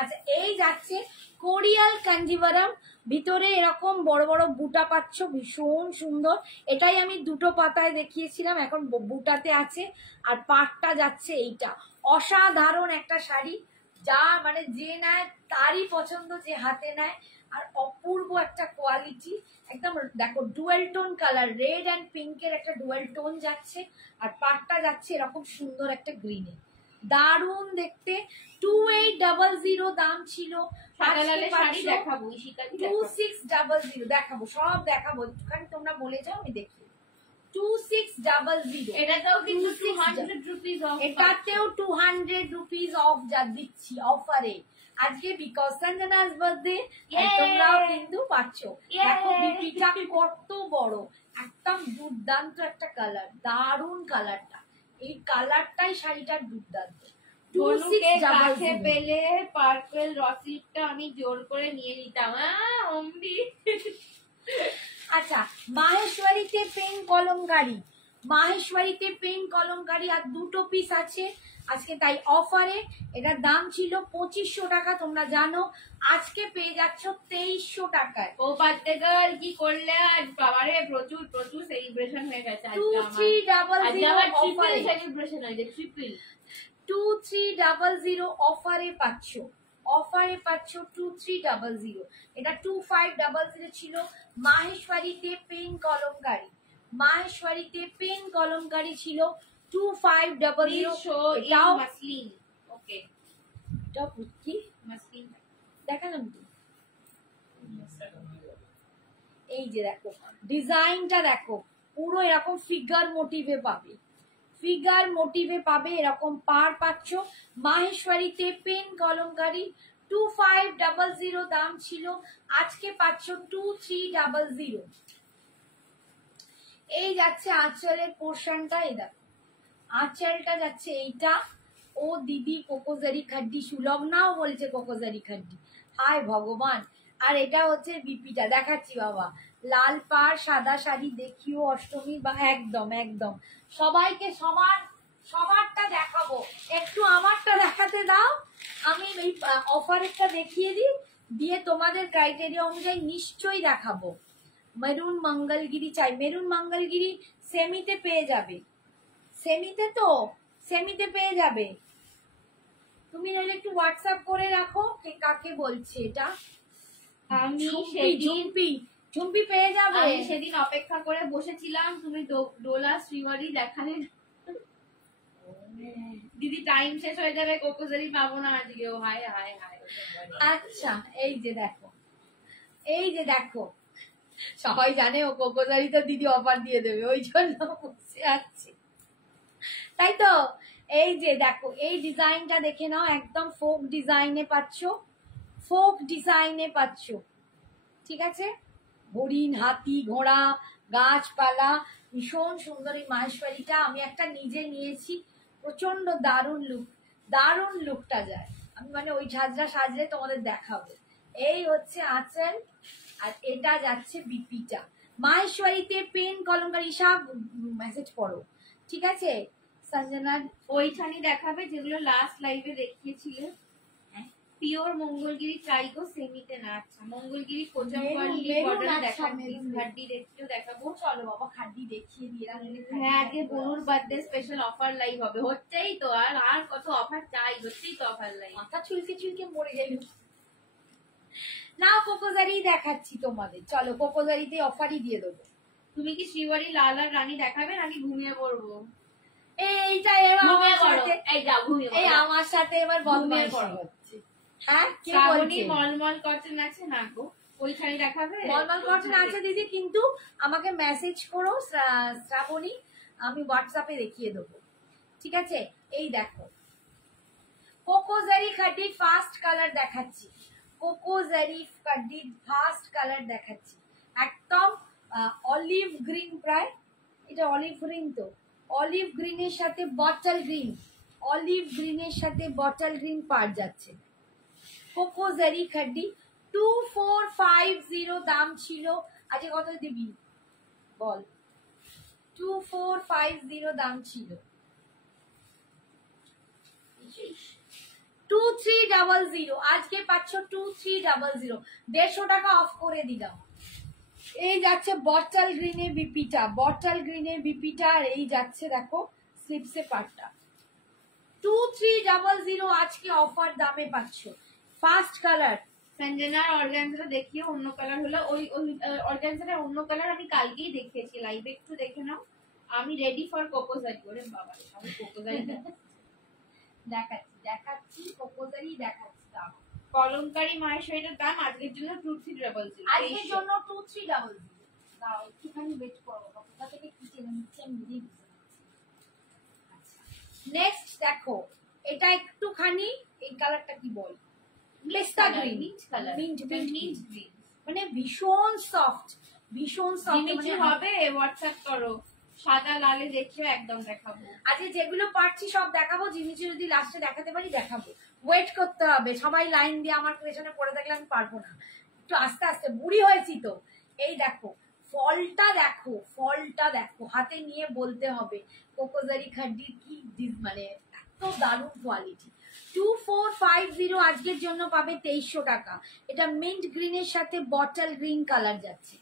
আচ্ছা এই যাচ্ছে কোরিয়াল কাঞ্জিভারাম, ভিতরে এরকম বড় বড় বুটা পাচ্ছ, ভীষণ সুন্দর। এটাই আমি দুটো পাতায় দেখিয়েছিলাম, এখন বুটাতে আছে। আর পাটটা যাচ্ছে এইটা, অসাধারণ একটা শাড়ি, যা মানে যে নেয় তারই পছন্দ, যে হাতে নেয়। আর অপূর্ব একটা কোয়ালিটি, একদম দেখো dual tone colour, red and পিঙ্কের একটা ডুয়েল টোন যাচ্ছে। আর পাটটা যাচ্ছে এরকম সুন্দর একটা গ্রিনে, দারুন দেখতে। 2800 দাম ছিল, শাড়ি দেখাবো, 2600 দেখাবো, সব দেখাবো, একটুখানি তোমরা বলে যাও আমি দেখি। 2600, এটাতেও কিন্তু 200 রুপিস অফ, এটাতেও 200 রুপিস অফ যা দিচ্ছি অফারে আজকে, বিকজ সঞ্জনাস বার্থডে, তোমরাও কিন্তু পাচ্ছ। দেখো বিপিটা কত বড়, একদম দুর্দান্ত একটা কালার, দারুন কালারটা, এই কালারটাই শাড়িটার দুর্দান্ত। কাছে পেলে পার্পল রসিদটা আমি জোর করে নিয়ে নিতাম। অমনি আচ্ছা মাহেশ্বরীতে পেন কলমকারী, মাহেশ্বরীতে পেন কলমকারী আর দুটো পিস আছে আজকে, তাই অফারে। এটার দাম ছিল 2500 টাকা, তোমরা জানো, আজকে পেয়ে যাচ্ছ 2300 টাকায়। ও বার্থডে গার্ল কি করলে আজ, বাবারে প্রচুর প্রচুর সেলিব্রেশন হয়ে গেছে আজকে আমার। 2300 অফারে সেলিব্রেশন হয়েছে, ট্রিপল 2300 অফারে পাচ্ছ, অফারে পাচ্ছ 2300। এটা 2500 ছিল। মাহেশ্বরীতে পেন কলমকারী, মাহেশ্বরীতে পেন কলমকারী ছিল 2500। এটাও মাসলিন, ওকে এটাও কি মাসলিন দেখালাম তো, এই যে দেখো ডিজাইনটা দেখো, পুরো এরকম ফিগার মোটিভে পাবে, ফিগার মোটিভে পাবে, এরকম পার পাচ্ছ। মাহেশ্বরীতে পেন কলমকারী 2500 দাম ছিল, আজকে পাচ্ছ 2300। এই যাচ্ছে আঁচলের পোর্শনটা, এই দেখো আঁচলটা যাচ্ছে এইটা। ও দিদি কোকোজারি খাড্ডি, সুলগ্নাও বলছে কোকোজারি খাড্ডি, হায় ভগবান। আর এটা হচ্ছে বিপিটা দেখাচ্ছি বাবা, লাল পাড় সাদা শাড়ি দেখিও অষ্টমী, বা একদম একদম সবাইকে সবারটা দেখাবো, একটু আমারটা দেখাতে দাও, আমি এই অফারেরটা দেখিয়ে দিই, দিয়ে তোমাদের ক্রাইটেরিয়া অনুযায়ী নিশ্চয়ই দেখাবো। মেরুন মঙ্গলগিরি চাই, মেরুন মঙ্গলগিরি সেমিতে পেয়ে যাবে, সেমিতে তো সেমিতে পেয়ে যাবে। তুমি নইলে একটু হোয়াটসঅ্যাপ করে রাখো কে কাকে বলছে এটা। আমি ঝুম্পি পেয়ে যাবে। আমি সেদিন অপেক্ষা করে বসেছিলাম, তুমি ডোলা শ্রীবাড়ি দেখালে দিদি, টাইম শেষ হয়ে যাবে, কোকোজারি পাবো না আজকেও, হায় হায় হায়। আচ্ছা এই যে দেখো, এই যে দেখো, সবাই জানে ও কোকোজারিতে দিদি অফার দিয়ে দেবে, ওই জন্য বসে আছি, তাই তো। এই যে দেখো, এই ডিজাইনটা দেখে নাও, একদম ফোক ডিজাইনে পাচ্ছ, ফোক ডিজাইনে পাচ্ছ, ঠিক আছে। হরিণ, হাতি, ঘোড়া, গাছপালা, ভীষণ সুন্দর এই মাহেশ্বরীটা। আমি একটা নিজে নিয়েছি, প্রচন্ড দারুণ লুক, দারুণ লুকটা যায়। আমি মানে ওই সাজলে তোমাদের দেখাবো। এই হচ্ছে আঁচল, আর এটা যাচ্ছে বিপিটা। মাহেশ্বরীতে পেন কলমকারী, সব মেসেজ পড়ো, ঠিক আছে। সঞ্জনার ওইখানে দেখাবে যেগুলো লাস্ট লাইভে দেখিয়েছিলে, পিওর মঙ্গলগিরি চাই গো, সেমিতে না। আচ্ছা মঙ্গলগিরি কোচাম্পল্লি মেরুন বর্ডার আচ্ছা, দেখাবো, মেরুন। খাড্ডি দেখতেও দেখাবো। চলো বাবা খাড্ডি দেখিয়ে দিলাম। হ্যাঁ আগে বনুর বার্থডে স্পেশাল অফার লাইভ হবে, হচ্ছেই তো। আর আর কত অফার চাই, হচ্ছেই তো অফার লাইভ। মাথা চুলকে চুলকে মরে গেল। না কোকোজারি দেখাচ্ছি তোমাদের, চলো কোকোজারিতে অফারই দিয়ে দেবো। তুমি কি শ্রীবাড়ি লাল আর রানী দেখাবে নাকি ঘুমিয়ে পড়বো? এইটা এবার ঘুমিয়ে আমার পড়ো, সাথে, এই যাও ঘুমিয়ে এই পড়ো। আমার সাথে এবার ঘুমিয়ে বদমাইশি পড়ো। হচ্ছে। হ্যাঁ কে শ্রাবণী বলছে? মলমল কটন আছে না গো, ওই শাড়ি দেখাবে? মলমল কটন আছে দিদি, কিন্তু আমাকে মেসেজ করো শ্রাবণী, আমি হোয়াটসঅ্যাপে দেখিয়ে দেবো, ঠিক আছে? এই দেখো কোকোজারি খাড্ডি ফার্স্ট কালার দেখাচ্ছি, কোকোজারি খাড্ডি ফার্স্ট কালার দেখাচ্ছি, একদম অলিভ গ্রিন, প্রায় এটা অলিভ গ্রিন, তো অলিভ গ্রিনের সাথে বটল গ্রিন, অলিভ গ্রিনের সাথে বটল গ্রিন পার যাচ্ছে। কোকোজারি খাড্ডি 2450 দাম ছিল, আজকে কত দিবি বল? 2450 দাম ছিল, 2300 আজকে পাচ্ছ 2300, 150 টাকা অফ করে দিলাম। এই যাচ্ছে বটল গ্রিনের বিপিটা, বটল গ্রিনের বিপিটা, আর এই যাচ্ছে দেখো স্লিপসে পাটটা, 2300 আজকে অফার দামে পাচ্ছ। ফার্স্ট কালার সঞ্জনার অর্গানজাটা দেখিয়ে, অন্য কালার হলো ওই অর্গানজাটার অন্য কালার আমি কালকেই দেখিয়েছি লাইভে, একটু দেখে নাও। আমি রেডি ফর কোকোজারি। ওরে বাবা আমি কোকোজারি দেখাচ্ছি দেখাচ্ছি, কোকোজারি দেখাচ্ছি দাম। কলমকারী মায়ের শাড়িটার দাম আজকের জন্য 2300, আজকের জন্য 2300। দাও একটুখানি ওয়েট করো, কোথা থেকে কি চেনে নিচ্ছে আমি নিজেই বুঝতে পারছি। আচ্ছা নেক্সট দেখো, এটা একটুখানি, এই কালারটা কি বল? পেস্তা green, mint colour, mint mint green, মানে ভীষণ সফট, ভীষণ সফট। জিনিস হবে হোয়াটসঅ্যাপ করো, সাদা লালে দেখিও একদম দেখাবো। আজকে যেগুলো পারছি সব দেখাবো, জিনিস যদি লাস্টে দেখাতে পারি দেখাবো। ওয়েট করতে হবে, সবাই লাইন দিয়ে আমার পেছনে পড়ে থাকলে আমি পারবো না, একটু আস্তে আস্তে, বুড়ি হয়েছি তো। এই দেখো ফলটা, দেখো ফলটা দেখো, হাতে নিয়ে বলতে হবে কোকোজারি খাড্ডির কি মানে এত দারুণ কোয়ালিটি। 2450 আজকের জন্য পাবে 2300 টাকা। এটা মিন্ট গ্রিনের সাথে বটল গ্রিন কালার যাচ্ছে,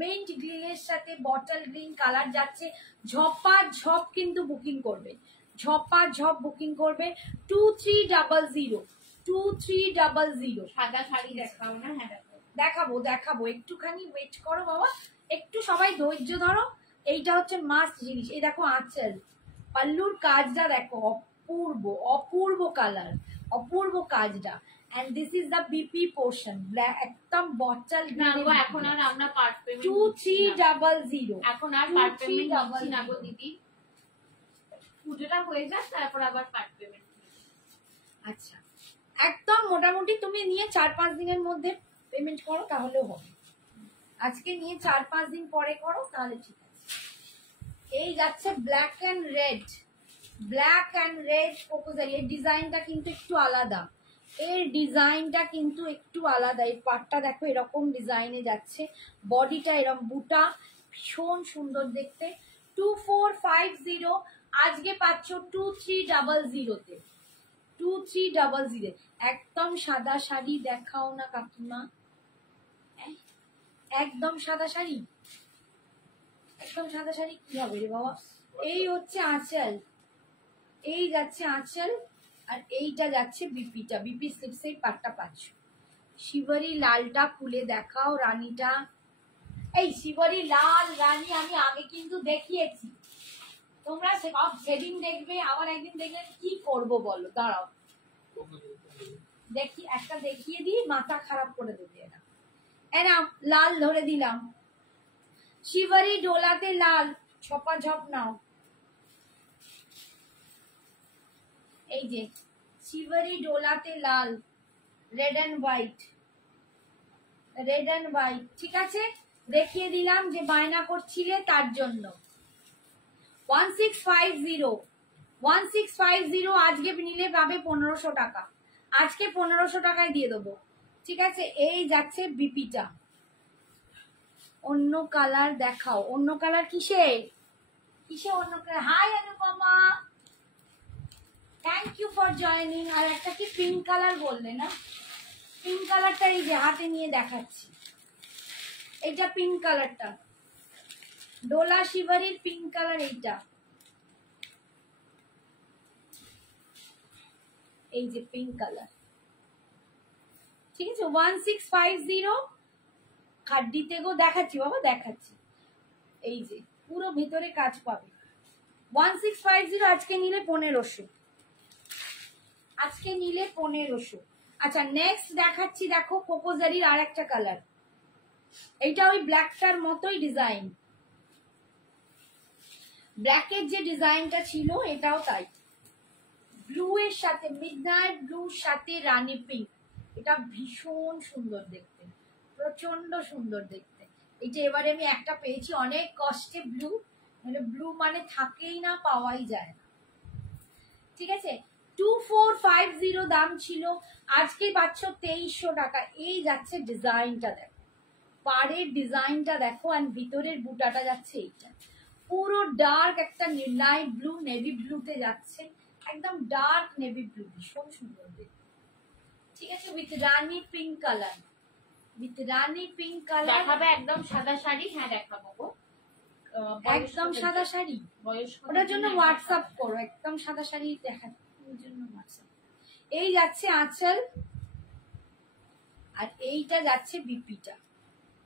মিন্ট গ্রিনের সাথে বটল গ্রিন কালার যাচ্ছে। ঝপা ঝপ কিন্তু বুকিং করবে, ঝপা ঝপ বুকিং করবে। 2300, 2300। সাদা শাড়ি দেখাও না? হ্যাঁ দেখাবো দেখাবো, একটুখানি ওয়েট করো বাবা, একটু সবাই ধৈর্য ধরো। এইটা হচ্ছে মাস্ট জিনিস। এই দেখো আঁচল, পাল্লুর কাজটা দেখো, অপূর্ব অপূর্ব কালার, অপূর্ব কাজটা। and this is the BP portion, black একদম বটল না গো, এখন আর আমরা পার্ট পেমেন্ট 2300, এখন আর পার্ট পেমেন্ট দিচ্ছি না গো দিদি, পুজোটা হয়ে যাক তারপর আবার পার্ট পেমেন্ট। আচ্ছা একদম মোটামুটি তুমি নিয়ে 4-5 দিনের মধ্যে পেমেন্ট করো তাহলেও হবে, আজকে নিয়ে 4-5 দিন পরে করো তাহলে ঠিক আছে। এই যাচ্ছে black and red, black and red কোকোজারি। এর ডিজাইনটা কিন্তু একটু আলাদা, এর ডিজাইনটা কিন্তু একটু আলাদা। এই পাটটা দেখো এরকম ডিজাইনে যাচ্ছে, বডিটা এরকম বুটা, ভীষণ সুন্দর দেখতে। 2450 আজকে পাচ্ছ 2300 তে, 2300। একদম সাদা শাড়ি দেখাও না কাকিমা, একদম সাদা শাড়ি, একদম সাদা শাড়ি কি হবে রে বাবা? এই হচ্ছে আঁচল, এই যাচ্ছে আঁচল, আর এইটা যাচ্ছে বিপিটা, বিপি স্লিপস এই পাটটা পাচ্ছ। শিবরি লালটা খুলে দেখাও, রানীটা। এই শিবরি লাল রানী আমি আগে কিন্তু দেখিয়েছি, তোমরা সেদিন দেখবে, আবার একদিন দেখলে কি করব বলো? দাঁড়াও দেখি, একটা দেখিয়ে দিই, মাথা খারাপ করে দেবে এরা। এরা লাল ধরে দিলাম, শিবরি ডোলাতে লাল, ছপা ঝপ নাও। এই যে শিবরি ডোলাতে লাল, red and white, red and white, ঠিক আছে দেখিয়ে দিলাম যে বায়না করছিলে তার জন্য। 1650, 1650 আজকে নিলে পাবে 1500 টাকা, আজকে 1500 টাকায় দিয়ে দেবো, ঠিক আছে। এই যাচ্ছে বিপিটা, অন্য কালার দেখাও, অন্য কালার কিসে কিসে অন্য colour? Hi Anupama, thank you for joining. আর একটা কি পিঙ্ক কালার বললে না? পিঙ্ক কালারটা এই যে হাতে নিয়ে দেখাচ্ছি, এইটা পিঙ্ক কালারটা, ডোলা শিভারির পিঙ্ক কালার এইটা, এই যে পিঙ্ক কালার, ঠিক আছে। 1650 খাড্ডিতে গো দেখাচ্ছি বাবা, দেখাচ্ছি, এই যে পুরো ভিতরে কাজ পাবে। 1650 আজকে নিলে 1500, আজকে নিলে 1500। আচ্ছা নেক্সট দেখাচ্ছি, দেখো কোকোজারির আর একটা কালার, এইটা ওই ব্ল্যাকটার মতোই ডিজাইন, ব্ল্যাকের যে ডিজাইনটা ছিল এটাও তাই, ব্লু এর সাথে মিডনাইট ব্লুর সাথে রানী পিঙ্ক, এটা ভীষণ সুন্দর দেখতে, প্রচন্ড সুন্দর দেখতে। এটা এবারে আমি একটা পেয়েছি অনেক কষ্টে, ব্লু মানে ব্লু মানে থাকেই না, পাওয়াই যায় না, ঠিক আছে। 2450 দাম ছিল, আজকে পাচ্ছ 2300 টাকা। এই যাচ্ছে ডিজাইনটা দেখো, পাড়ের ডিজাইনটা দেখো, আর ভিতরের বুটাটা যাচ্ছে এইটা, পুরো ডার্ক একটা নাইট ব্লু নেভি ব্লুতে যাচ্ছে, একদম ডার্ক নেভি ব্লু, ভীষণ সুন্দর দেখতে, ঠিক আছে। With Rani pink colour, with Rani pink colour. দেখাবে একদম সাদা শাড়ি? হ্যাঁ দেখাবো গো, একদম সাদা শাড়ি, ওটার জন্য হোয়াটসঅ্যাপ করো, একদম সাদা শাড়ি দেখার জন্য হোয়াটসঅ্যাপ। এই যাচ্ছে আঁচল, আর এইটা যাচ্ছে বিপিটা,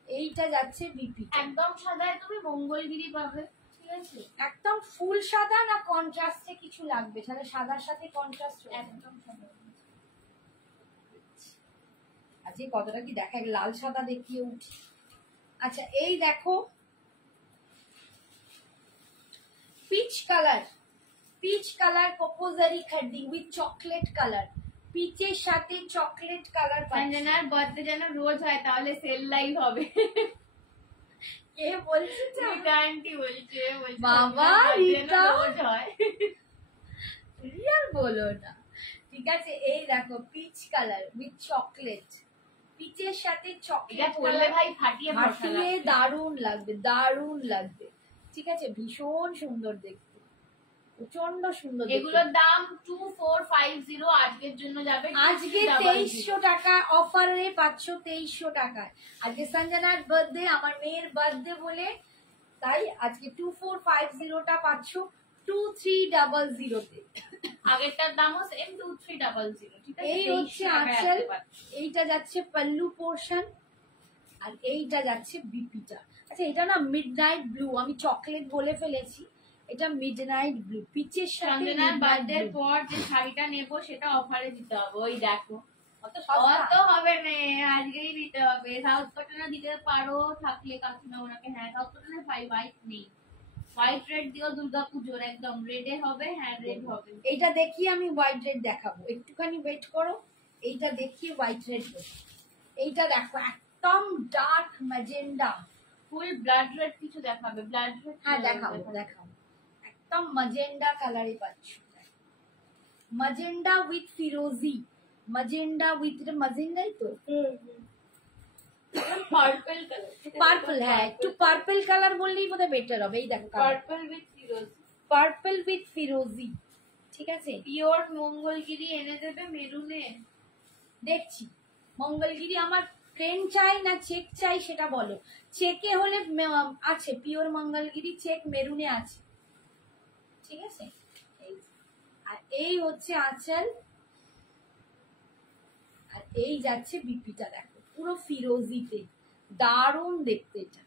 এইটা যাচ্ছে বিপিটা। একদম সাদায় তুমি মঙ্গলগিরি পাবে, ঠিক আছে। একদম ফুল সাদা না কন্ট্রাস্টে কিছু লাগবে, তাহলে সাদার সাথে কন্ট্রাস্ট, একদম সাদা। আজকে কতটা কি দেখা, লাল সাদা দেখিয়ে উঠি। আচ্ছা এই দেখো পিচ কালার, পিচ কালার কোকোজারি খাড্ডি উইথ চকলেট কালার, পিচের সাথে চকলেট কালার। সঞ্জনার বার্থডে যেন রোজ হয়, তাহলে সেল লাইভ হবে। কে বলছে? রীতা আন্টি বলছে, বাবা রীতা রোজ হয়, রিয়াল বলো না, ঠিক আছে। এই দেখো পিচ কালার উইথ চকলেট, পিচের সাথে এটা চকলেট পরলে ভাই ফাটিয়ে ফাটিয়ে দারুণ লাগবে, দারুণ লাগবে, ঠিক আছে। ভীষণ সুন্দর দেখতে, প্রচন্ড সুন্দর। এগুলোর দাম 2450, আজকের জন্য যাবে, আজকে 2300 টাকা অফারে পাচ্ছ, 2300 টাকায়। আজকে সঞ্জনার বার্থডে, আমার মেয়ের বার্থডে বলে তাই আজকে 2450টা পাচ্ছ 2300 তে। আগেরটার দামও সেম 2300, ঠিক আছে। এই হচ্ছে আঁচল, এইটা যাচ্ছে পাল্লু পোর্শন, আর এইটা যাচ্ছে বিপিটা। আচ্ছা এটা না মিডনাইট ব্লু, আমি চকলেট বলে ফেলেছি, এটা মিডনাইট ব্লু, পিচের সাথে। সঞ্জনার বার্থডে পর যে শাড়িটা নেবো সেটা অফারে দিতে হবে, ওই দেখো অত হবে না, আজকেই দিতে হবে। সাউথ কটনে দিতে পারো থাকলে কাকিমা ওনাকে, হ্যাঁ সাউথ কটনে হোয়াইট নেই, হোয়াইট রেড দিও দুর্গাপুজোর, একদম রেডে হবে, হ্যাঁ রেড হবে। এইটা দেখিয়ে আমি হোয়াইট রেড দেখাবো, একটুখানি ওয়েট করো, এইটা দেখিয়ে হোয়াইট রেড দেবো। এইটা দেখো একদম ডার্ক ম্যাজেন্ডা, ফুল ব্লাড রেড কিছু দেখাবে, ব্লাড রেড। হ্যাঁ দেখাবো দেখাবো, একদম ম্যাজেন্ডা কালারে পাচ্ছ, ম্যাজেন্ডা উইথ ফিরোজি, ম্যাজেন্ডা উইথ ম্যাজেন্ডাই তো, পার্পল কালার, পার্পল, হ্যাঁ একটু পার্পল কালার বললেই বোধহয় বেটার হবে। এই দেখো পার্পল উইথ ফিরোজ, পার্পল উইথ ফিরোজি, ঠিক আছে। পিওর মঙ্গলগিরি এনে দেবে মেরুনে, দেখছি মঙ্গলগিরি আমার প্লেন চাই না চেক চাই সেটা বলো। চেকে হলে আছে, পিওর মঙ্গলগিরি চেক মেরুনে আছে, ঠিক আছে। আর এই হচ্ছে আঁচল, আর এই যাচ্ছে বিপিটা, দেখো পুরো ফিরোজিতে, দারুণ দেখতে। এটা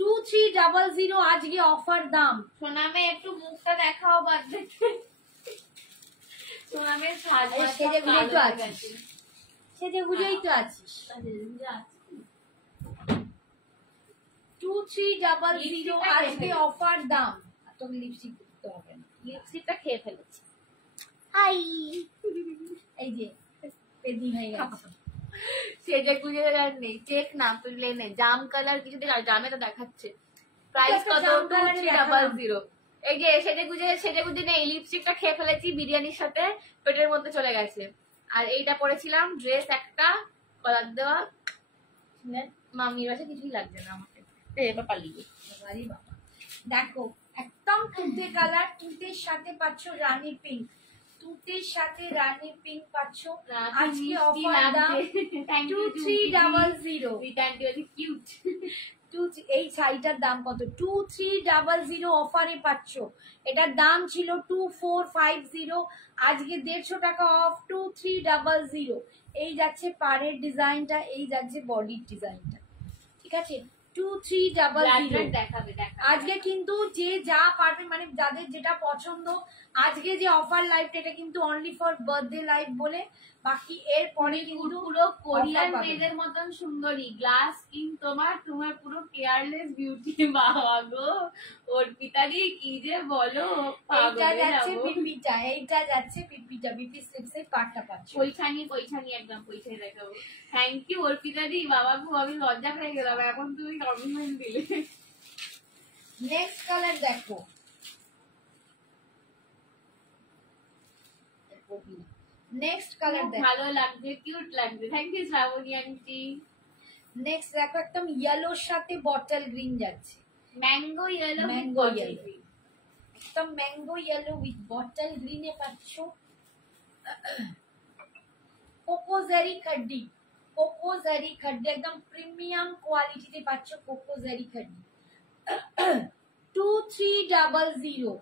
2300 আজকে অফার দাম। সোনামে একটু মুখটা দেখাও বার্থডে, সোনামের সেজে গুজেই তো আছিস, সেজে গুজেই তো আছিস। 2300 আজকে অফার দাম। তোকে লিপস্টিক দিতে হবে না, লিপস্টিকটা খেয়ে ফেলেছি। হাই এই যে পেদি হয়ে গেছে, সেজে গুজে আর নেই, চেক না তুললে নেই, জাম কালার কিছু জামে তো দেখাচ্ছে, প্রাইস কত 2300। এই যে সেজে গুজে নেই, লিপস্টিকটা খেয়ে ফেলেছি বিরিয়ানির সাথে, পেটের মধ্যে চলে গেছে। আর এইটা পরেছিলাম ড্রেস একটা কলার দেওয়া, মামির বাসে কিছুই লাগছে না আমাকে, এবার পালিয়ে। দেখো একদম তুতে কালার, তুতের সাথে পাচ্ছ রানী পিঙ্ক, তুতির সাথে রানী পিঙ্ক পাচ্ছ। না, আজকে মিষ্টি অফার দাম লাগছে। Thank you, 2300। রিটার্নটি হচ্ছে কিউট। এই শাড়িটার দাম কত? 2300 অফারে পাচ্ছ। এটার দাম ছিল 2450, আজকে 150 টাকা অফ 2300। এই যাচ্ছে পাড়ের ডিজাইনটা, এই যাচ্ছে বডির ডিজাইনটা, ঠিক আছে? 2300 দেখাবে। আজকে কিন্তু যে যা পারবে, মানে যাদের যেটা পছন্দ, আজকে যে অফার লাইভটা এটা কিন্তু অনলি ফর বার্থডে লাইভ বলে, বাকি এর পরে কিন্তু পুরো কোরিয়ান offer পাবে। মেয়েদের মতন সুন্দরী, গ্লাস স্কিন, তোমার পুরো কেয়ারলেস বিউটি। বাবা গো, অর্পিতাদি কি যে বলো, এইটা পাগল হয়ে যাচ্ছে যাবো। পিপিটা, এইটা যাচ্ছে পিপিটা, বিপি স্লিপসের পাটটা পাচ্ছ। পৈছানি একদম পৈছানি দেখাবো। থ্যাংক ইউ অর্পিতাদি, বাবা গো আমি লজ্জা পেয়ে গেলাম, এখন তুমি কমপ্লিমেন্ট দিলে। নেক্সট কালার দেখো, নেক্সট কালার খুব দেখো, ভালো লাগছে, কিউট লাগছে। Thank you Shrabani aunty. Next দেখো একদম ইয়েলোর সাথে বটল গ্রিন যাচ্ছে, ম্যাঙ্গো ইয়েলো, Mango yellow। একদম ম্যাঙ্গো ইয়েলো উইথ বটল গ্রিনে পাচ্ছ। কোকোজারি খাড্ডি, কোকোজারি খাড্ডি একদম প্রিমিয়াম কোয়ালিটিতে পাচ্ছ। কোকোজারি খাড্ডি 2300,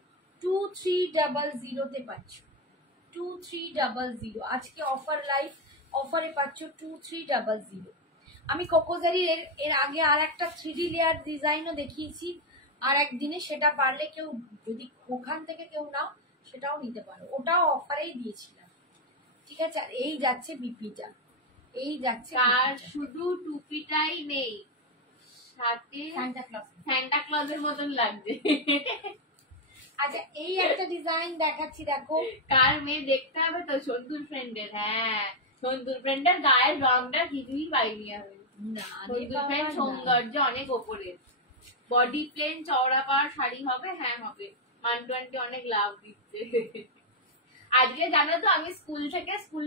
2300 তে পাচ্ছ। 2300 আজকে অফার লাইভ, অফারে পাচ্ছ 2300। আমি কোকোজারি এর আগে আর একটা 3D লেয়ার ডিজাইনও দেখিয়েছি আর একদিনে, সেটা পারলে কেউ যদি ওখান থেকে কেউ নাও সেটাও নিতে পারো, ওটাও অফারেই দিয়েছিলাম, ঠিক আছে? আর এই যাচ্ছে বিপিটা, এই যাচ্ছে আর বিপিটা। শুধু টুপিটাই নেই, সাথে স্যান্টা ক্লজের মতন লাগছে। আচ্ছা এই একটা ডিজাইন দেখাচ্ছি দেখো, কার মেয়ে দেখতে হবে তো? সন্তুর ফ্রেন্ডের। হ্যাঁ, সন্তুর ফ্রেন্ডের গায়ের রংটা কিছুই পাইনি আমি। না সন্তুর ফ্রেন্ড সৌন্দর্য অনেক ওপরে। বডি প্লেন চওড়া পাড় শাড়ি হবে, হ্যাঁ হবে। মান্টু আন্টি অনেক লাভ দিচ্ছে। আজকে জানো তো আমি স্কুল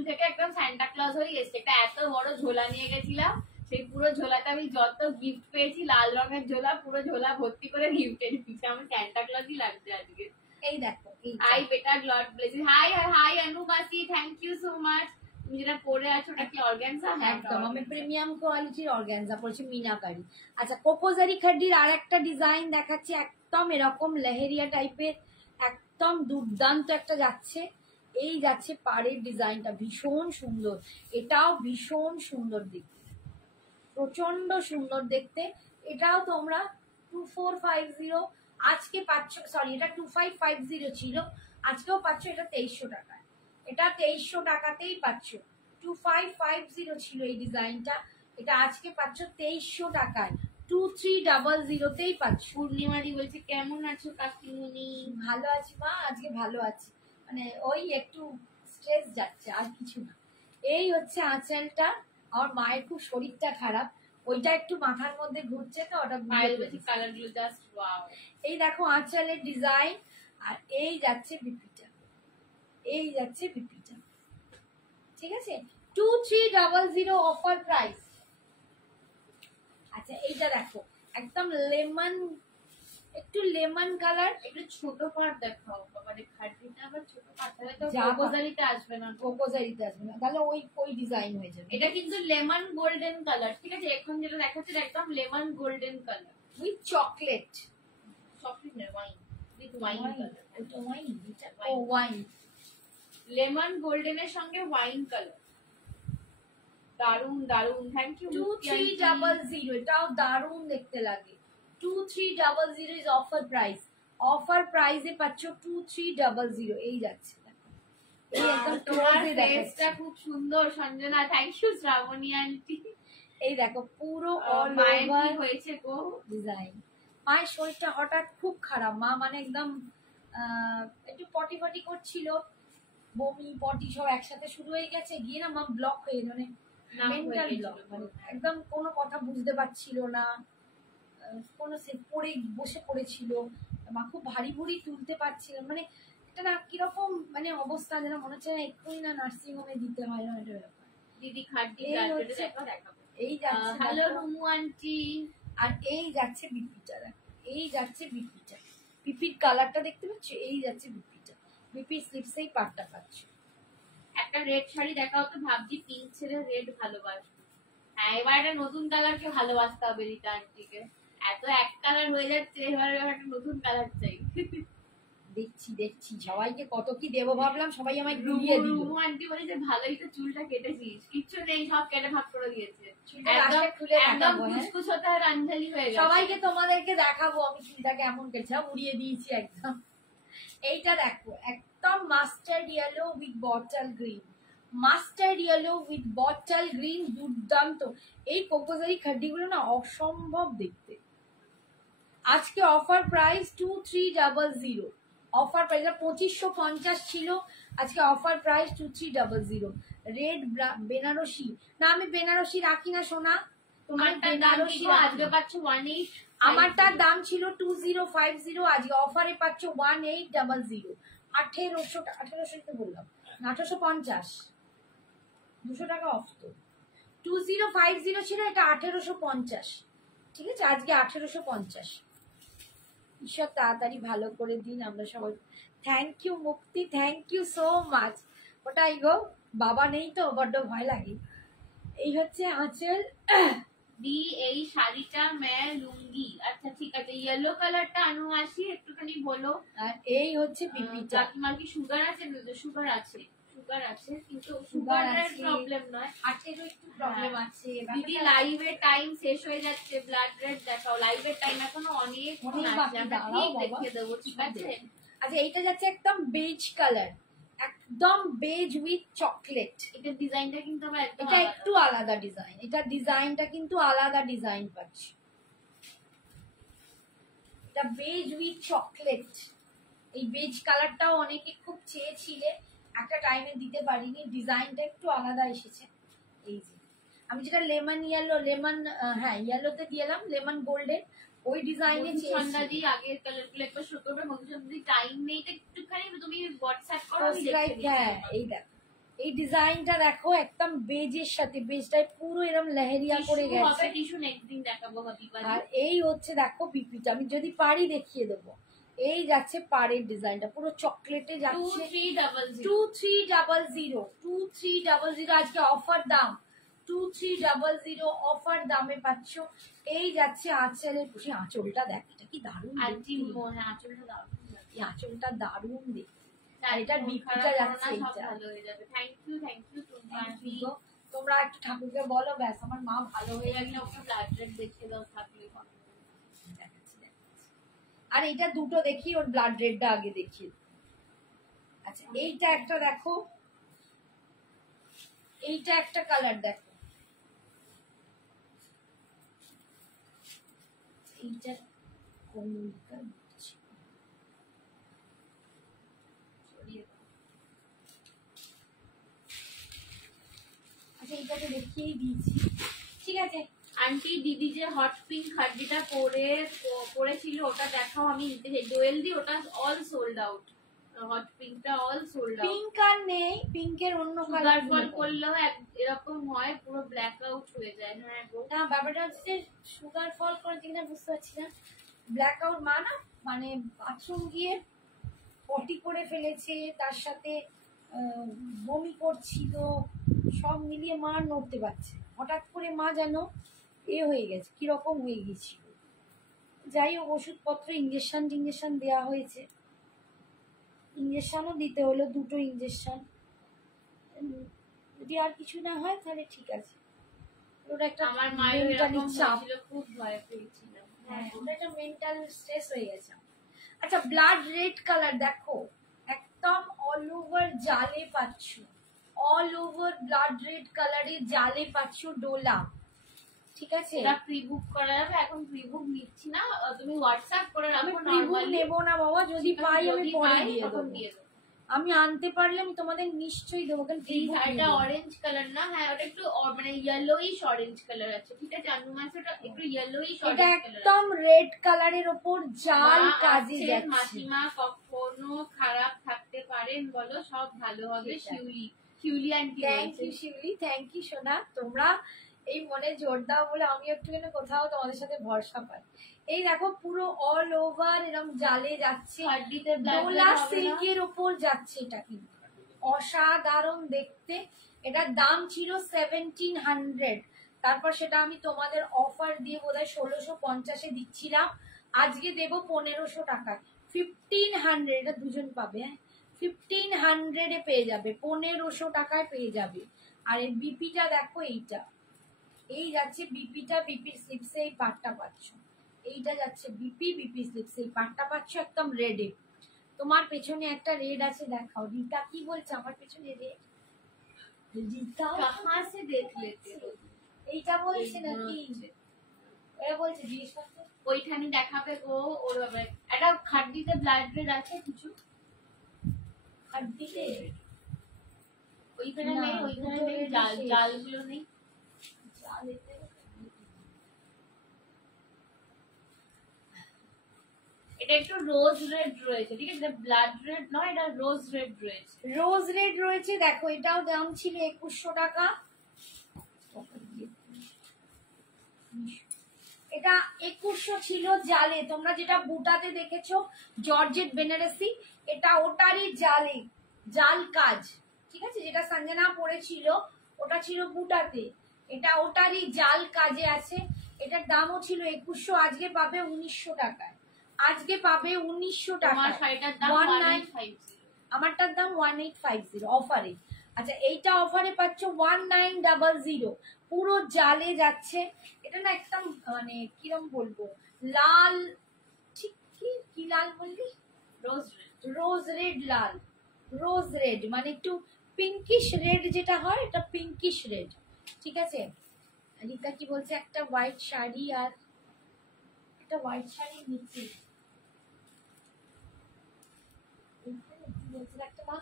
থেকে একদম স্যান্টা ক্লজ হয়ে এসেছি। একটা এত বড় ঝোলা নিয়ে গেছিলাম, সেই পুরো ঝোলাতে আমি যত গিফট পেয়েছি, লাল রঙের ঝোলা, পুরো ঝোলা ভর্তি করে গিফট এনেছি। আমার স্যান্টা ক্লজই লাগছে আজকে। এই দেখো, এই হাই বেটা, গড ব্লেস ইউ। হাই অনু মাসি, থ্যাংক ইউ সো মাচ। তুমি যেটা পরে আছো ওটা কি অর্গানজা? একদম আমি প্রিমিয়াম কোয়ালিটির অর্গানজা পরেছি, মিনাকারি। আচ্ছা কোকোজারি খাড্ডির আর একটা ডিজাইন দেখাচ্ছি, একদম এরকম লেহেরিয়া টাইপের, একদম দুর্দান্ত একটা যাচ্ছে। এই যাচ্ছে পাড়ের ডিজাইনটা, ভীষণ সুন্দর, এটাও ভীষণ সুন্দর দেখতে, প্রচন্ড সুন্দর দেখতে। এটাও তোমরা 2450 আজকে পাচ্ছ, সরি এটা 2550 ছিল, আজকেও পাচ্ছ এটা 2300 টাকায়। এটা 2300 টাকাতেই পাচ্ছ। 2550 ছিল এই ডিজাইনটা, এটা আজকে পাচ্ছ 2300 টাকায়, 2300 তেই পাচ্ছ। পূর্ণিমাদি বলছে কেমন আছো কাকিমুনি? ভালো আছি মা, আজকে ভালো আছি, মানে ওই একটু স্ট্রেস যাচ্ছে আর কিছু না। এই হচ্ছে আঁচলটা, আমার মায়ের খুব শরীরটা খারাপ, ওইটা একটু মাথার মধ্যে ঘুরছে তো ওটা পায়েল বলছে কালার গুলো জাস্ট ওয়াও। এই দেখো আঁচলের ডিজাইন, আর এই যাচ্ছে বিপিটা, এই যাচ্ছে বিপিটা, ঠিক আছে? 2300 অফার প্রাইস। আচ্ছা এইটা দেখো একদম লেমন, একটু লেমন কালার, একটু ছোট পাট দেখাও বাবা রে, খাটনিটা আবার ছোট পাট তাহলে তো যা কোকোজারিতে আসবে না। কোকোজারিতে আসবে না, তাহলে ওই ওই ডিজাইন হয়ে যাবে। এটা কিন্তু লেমন গোল্ডেন কালার, ঠিক আছে? এখন যেটা দেখাচ্ছে এটা একদম lemon golden colour with chocolate, chocolate না, ওয়াইন উইথ ওয়াইন কালার। ওটা ওয়াইন, এটা ও ওয়াইন, লেমন গোল্ডেনের সঙ্গে ওয়াইন কালার, দারুন দারুন। থ্যাংক ইউ 2300, এটাও দারুণ দেখতে লাগে। 2300 ইজ অফার প্রাইস, অফার প্রাইসে পাচ্ছ 2300। এই যাচ্ছে এই একদম তোমার ক্লোজে ফেসটা দেখাচ্ছে, খুব সুন্দর Sanjana. Thank you Shrabani aunty. এই দেখো পুরো অল মায়ের কি ওভার হয়েছে গো? ডিজাইন। মায়ের শরীরটা হঠাৎ খুব খারাপ, মা মানে একদম একটু পটি ফটি করছিল, বমি পটি সব একসাথে শুরু হয়ে গেছে, গিয়ে না মা ব্লক হয়ে মানে মেন্টাল ব্লক, মানে একদম কোনো কথা বুঝতে পারছিল না, কোনো সে পড়ে বসে পড়েছিল, মা খুব ভারী ভুড়ি তুলতে পারছিল, মানে এটা না কিরকম মানে অবস্থা, যেন মনে হচ্ছে না এক্ষুনি না নার্সিং হোমে দিতে হয় না, এটা ব্যাপার। দিদি খাদ্য এই হচ্ছে, দেখাবো। এই যাচ্ছে হ্যালো দেখো। রুমু আন্টি। আর এই যাচ্ছে বিপিটা, দেখো এই যাচ্ছে বিপিটা, পিপির কালারটা দেখতে পাচ্ছ, এই যাচ্ছে বিপিটা, বিপি স্লিপসেই পাটটা পাচ্ছ। একটা রেড শাড়ি দেখাও তো, ভাবছি পিঙ্ক ছেড়ে রেড ভালোবাসবো। হ্যাঁ, এবার একটা নতুন কালারকে ভালোবাসতে হবে রীতা আন্টিকে। এত এক কালার হয়ে যাচ্ছে, এবার একটা নতুন কালার চাই। দেখছি সবাইকে কত কি দেবো ভাবলাম, সবাই আমায় ঘুরিয়ে দিল। রুমু আন্টি বলেছে ভালোই তো চুলটা কেটেছিস, কিচ্ছু নেই, সব কেটে ভাগ করে দিয়েছে। চুলটা লাস্টে খুলে একদম দেখাবো, হ্যাঁ? কুচকুচ হতে আর আঞ্জলি হয়ে গেছে। সবাইকে তোমাদেরকে দেখাবো আমি চুলটা কেমন কেটেছে, উড়িয়ে দিয়েছি একদম। এইটা দেখো, একদম mustard yellow with bottle green, mustard yellow with bottle green, দুর্দান্ত। এই কোকোজারি খাড্ডিগুলো না অসম্ভব দেখতে। আজকে অফার প্রাইস 2300, অফার প্রাইস 2550 ছিল, আজকে অফার প্রাইস 2300। রেড বেনারসি, না আমি বেনারসি রাখি না সোনা, তোমার বেনারসি আজকে পাচ্ছ 18। আমারটার দাম ছিল 2050, আজকে অফারে পাচ্ছ 1800। 1800 বললাম, 1850, 200 টাকা অফ তো। 2050 ছিল, এটা 1850, ঠিক আছে, আজকে 1850। ঈশ্বর তাড়াতাড়ি ভালো করে দিন আমরা সবাই। থ্যাংক ইউ মুক্তি, থ্যাংক ইউ সো মাচ। ওটাই গো, বাবা নেই তো বড্ড ভয় লাগে। এই হচ্ছে আঁচল। দি এই শাড়িটা লুঙ্গি, আচ্ছা ঠিক আছে, ইয়েলো কালারটা আনু আসি একটুখানি বলো। আর এই হচ্ছে পিপিটা। কাকিমার কি সুগার আছে? সুগার আছে, সুগার আছে, কিন্তু সুগারের প্রবলেম নয়, হার্টেরও একটু প্রবলেম আছে। দিদি লাইভের টাইম শেষ হয়ে যাচ্ছে, ব্লাড রেড দেখাও। লাইভের টাইম এখনো অনেক আছে, আমরা ঠিক দেখিয়ে দেবো, ঠিক আছে? আচ্ছা এইটা যাচ্ছে একদম বেজ কালার, একদম বেজ উইথ চকলেট। এটা ডিজাইনটা কিন্তু আমার এটা একটু আলাদা ডিজাইন, এটা ডিজাইনটা কিন্তু আলাদা ডিজাইন পাচ্ছি। এটা বেজ উইথ চকলেট, এই বেজ কালারটাও অনেকে খুব চেয়েছিলে, একটা টাইমে দিতে পারিনি, ডিজাইনটা একটু আলাদা এসেছে। এই যে আমি যেটা লেমন ইয়েলো, লেমন হ্যাঁ ইয়েলোতে দিয়েলাম, লেমন গোল্ডেন ওই ডিজাইনে সন্ধ্যাদি আগের কালারগুলো একবার শো করবে। মধুসন্ধ্যাদি টাইম নেই তো একটুখানি তুমি হোয়াটসঅ্যাপ করো, আমি দেখে হ্যাঁ এই দেখো, এই ডিজাইনটা দেখো একদম বেজের সাথে, বেজটাই পুরো এরকম লেহেরিয়া করে গেছে। টিস্যু নেক্সট দিন দেখাবো হাবিবা। আর এই হচ্ছে দেখো পিপিটা, আমি যদি পারি দেখিয়ে দেবো। এই যাচ্ছে পাড়ের ডিজাইনটা পুরো চকলেটে যাচ্ছে, 2300, 2300 আজকে অফার দাম, 2300 অফার দামে পাচ্ছ। এই যাচ্ছে আঁচলের, আঁচলটা দেখ, এটা কি দারুণ, এই আঁচলটা দারুণ দেখতে। আর এটা বিপিটা যাচ্ছে, তোমরা একটু ঠাকুরকে বলো, ব্যাস আমার মা ভালো হয়ে গেলে ওকে ব্লাড রেড দেখিয়ে দাও, থাকলে আর এটা দুটো দেখি, ওর ব্লাড রেডটা আগে দেখিয়ে। আচ্ছা এইটা একটা দেখো, এইটা একটা কালার দেখো, এইটা কোন আচ্ছা এইটাকে দেখিয়েই দিয়েছি, ঠিক আছে। আন্টি দিদি যে হট পিঙ্ক খাড্ডিটা পরেছিল ওটা দেখাও, আমি নিতে চাই। দোয়েল দি ওটা অল সোল্ড আউট, হট পিঙ্কটা অল সোল্ড আউট। পিঙ্ক আর নেই, পিঙ্কের অন্য কালার ফল করলেও এরকম হয়, পুরো ব্ল্যাক আউট হয়ে যায়। হ্যাঁ গো, না ব্যাপারটা হচ্ছে সুগার ফল করে কিনা বুঝতে পারছি না, ব্ল্যাক আউট মানে বাথরুম গিয়ে পটি করে ফেলেছে, তার সাথে বমি করছিল, সব মিলিয়ে মা নড়তে পারছে, হঠাৎ করে মা যেন হয়ে গেছে, কিরকম হয়ে গেছিল। যাই হোক ওষুধপত্র ইঞ্জেকশন দেওয়া হয়েছে, ইঞ্জেকশনও দিতে হলো, দুটো ইঞ্জেকশন। যদি আর কিছু না হয় তাহলে ঠিক আছে। ওটা একটা আমার মায়ের এরকম হয়েছিল, খুব ভয় পেয়েছিলাম। হ্যাঁ ওটা একটা মেন্টাল স্ট্রেস হয়ে গেছে। আচ্ছা ব্লাড রেড কালার দেখো, একদম অল ওভার জালে পাচ্ছ, অল ওভার ব্লাড রেড কালারের জালে পাচ্ছ ডোলা, ঠিক আছে। এটা প্রি বুক করা যাবে, এখন প্রি বুক নিচ্ছি না, তুমি হোয়াটসঅ্যাপ করে রাখো। প্রি বুক নেব না বাবা, যদি পাই আমি পরে দিয়ে দেবো, আমি আনতে পারলে আমি তোমাদের নিশ্চয়ই দেবো। এটা অরেঞ্জ কালার না, হ্যাঁ ওটা একটু মানে ইয়েলোইশ অরেঞ্জ কালার আছে, ঠিক আছে। আনু মাছটা একটু ইয়েলোইশ অরেঞ্জ কালার, এটা একদম রেড কালারের উপর জাল কাজে যাচ্ছে। মাসিমা কখনো খারাপ থাকতে পারেন বলো, সব ভালো হবে। Shiuli aunty, thank you Shiuli, thank you সোনা, তোমরা এই মনে জোর দাও বলে আমি একটুখানি কোথাও তোমাদের সাথে ভরসা পাই। এই দেখো পুরো অল ওভার এরকম জালে যাচ্ছে, হাড্ডিতে ডোলা সিল্কের উপর যাচ্ছে, এটা কিন্তু অসাধারণ দেখতে। এটার দাম ছিল 1700, তারপর সেটা আমি তোমাদের অফার দিয়ে বোধহয় 1650-এ দিচ্ছিলাম, আজকে দেবো 1500 টাকায়, 1500, এটা দুজন পাবে, হ্যাঁ 1500-এ পেয়ে যাবে, 1500 টাকায় পেয়ে যাবে। আর এর বিপিটা দেখো, এইটা এই যাচ্ছে বিপিটা, বিপির স্লিপসে এই পাটটা পাচ্ছ, এইটা যাচ্ছে বিপি, বিপি স্লিপসে এই পাটটা পাচ্ছ একদম রেডে। তোমার পেছনে একটা রেড আছে, দেখাও রিতা কি বলছে আমার পেছনে রেড, রিতা কাহাं से देख लेते हो? এইটা বলছে নাকি, এরা বলছে জিজ্ঞেস করতে, ওইখানে দেখাবে ও, ওর ব্যাপারে একটা হাড্ডিতে ব্লাড রেড আছে কিছু, আর দিতে ওইখানে না, নেই, ওইখানে দুটো নেই, red জাল শেষ। জালগুলো নেই। জালেতে এটা একটু রোজ রেড রয়েছে, ঠিক আছে, ব্লাড রেড নয়, এটা রোজ রেড রয়েছে। রোজ রেড রয়েছে, দেখো এটাও দাম ছিল 2100 টাকা, এটা 2100 ছিল জালে। তোমরা যেটা বুটাতে দেখেছো জর্জেট বেনারসি, এটা ওটারই জালে, জাল কাজ, ঠিক আছে, যেটা সঞ্জনা পরেছিল ওটা ছিল বুটাতে, এটা ওটারই জাল কাজে আছে। এটার দামও ছিল 2100, আজকে পাবে 1900 টাকায়, আজকে পাবে 1900 তোমার টাকা। শাড়িটার দাম 1850, আমারটার দাম 1850 অফারে। আচ্ছা এইটা অফারে পাচ্ছ 1900, পুরো জালে যাচ্ছে। এটা না একদম মানে কিরম বলবো, লাল, ঠিক কি কি লাল বললি, রোজ রেড। রোজ রেড লাল, রোজ রেড মানে একটু পিঙ্কিশ রেড যেটা হয়, এটা পিঙ্কিশ রেড, ঠিক আছে। রিতা কি বলছে, একটা হোয়াইট শাড়ি আর একটা হোয়াইট শাড়ির নিচে বলছে একটা মা,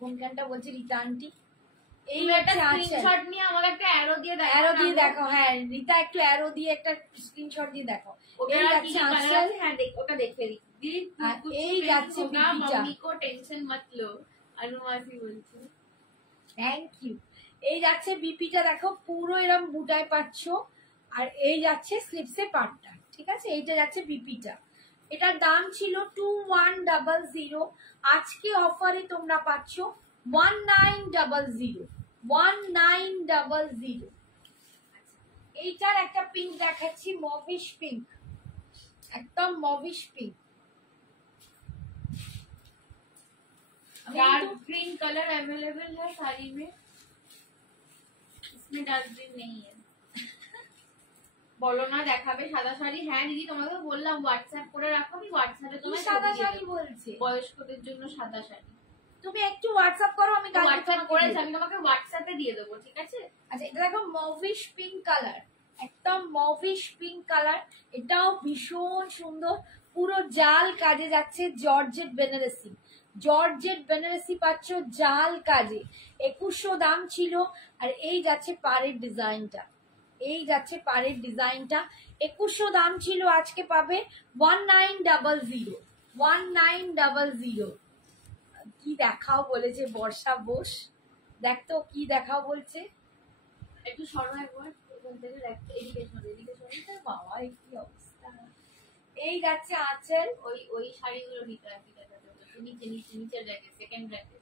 কোনখানটা বলছে রিতা আন্টি, এই তুমি একটা হচ্ছে আঁচল। স্ক্রিনশট নিয়ে আমাকে একটা অ্যারো দিয়ে দেখো, অ্যারো দিয়ে দেখো, হ্যাঁ রিতা একটু অ্যারো দিয়ে একটা স্ক্রিনশট দিয়ে দেখো, এই ওটা যাচ্ছে কি কালার আঁচল, আছে, হ্যাঁ দেখ ওটা দেখে দিই। আর এই যাচ্ছে বিপিটা। मम्मी को टेंशन मत लो, अनुमाসি বলছে। Thank you. এই যাচ্ছে বিপিটা, দেখো পুরো এরকম বুটায় পাচ্ছ, আর এই যাচ্ছে স্লিপসে পাটটা, ঠিক আছে, এইটা যাচ্ছে বিপিটা। এটার দাম ছিল 2100, আজকে অফারে তোমরা পাচ্ছ 1900, 1900। এইটার একটা পিঙ্ক দেখাচ্ছি, মভিশ পিঙ্ক, একদম mauvish pink. Dark green colour available है साड़ी में, इसमें डार्क ग्रीन नहीं है। বলো না দেখাবে সাদা শাড়ি, হ্যাঁ দিদি তোমাকে বললাম হোয়াটসঅ্যাপ করে রাখো, আমি হোয়াটসঅ্যাপে তোমার সাদা শাড়ি বলছে, বয়স্কদের জন্য সাদা শাড়ি। তুমি একটু হোয়াটসঅ্যাপ করো, আমি হোয়াটসঅ্যাপ করেছি, আমি তোমাকে হোয়াটসঅ্যাপে দিয়ে দেবো, ঠিক আছে। আচ্ছা এটা দেখো মভিশ পিঙ্ক কালার, একদম মভিশ পিঙ্ক কালার, এটাও ভীষণ সুন্দর, পুরো জাল কাজে যাচ্ছে, জর্জেট বেনারসি, জর্জেট বেনারসি পাচ্ছ জাল কাজে, 2100 দাম ছিল। আর এই যাচ্ছে পাড়ের ডিজাইনটা, এই যাচ্ছে পাড়ের ডিজাইনটা, 2100 দাম ছিল, আজকে পাবে 1900, 1900। কি দেখাও বলেছে বর্ষা বোস, দেখ তো কি দেখাও বলছে, একটু সরো একবার ওখান থেকে, এদিকে সরো, এদিকে সরো। বাবা এই কি অবস্থা। এই যাচ্ছে আঁচল, ওই ওই শাড়িগুলো নিতে রাখি দেখাতে বলেছে, নিচে নিচে নিচের র্যাকে, সেকেন্ড র্যাকে।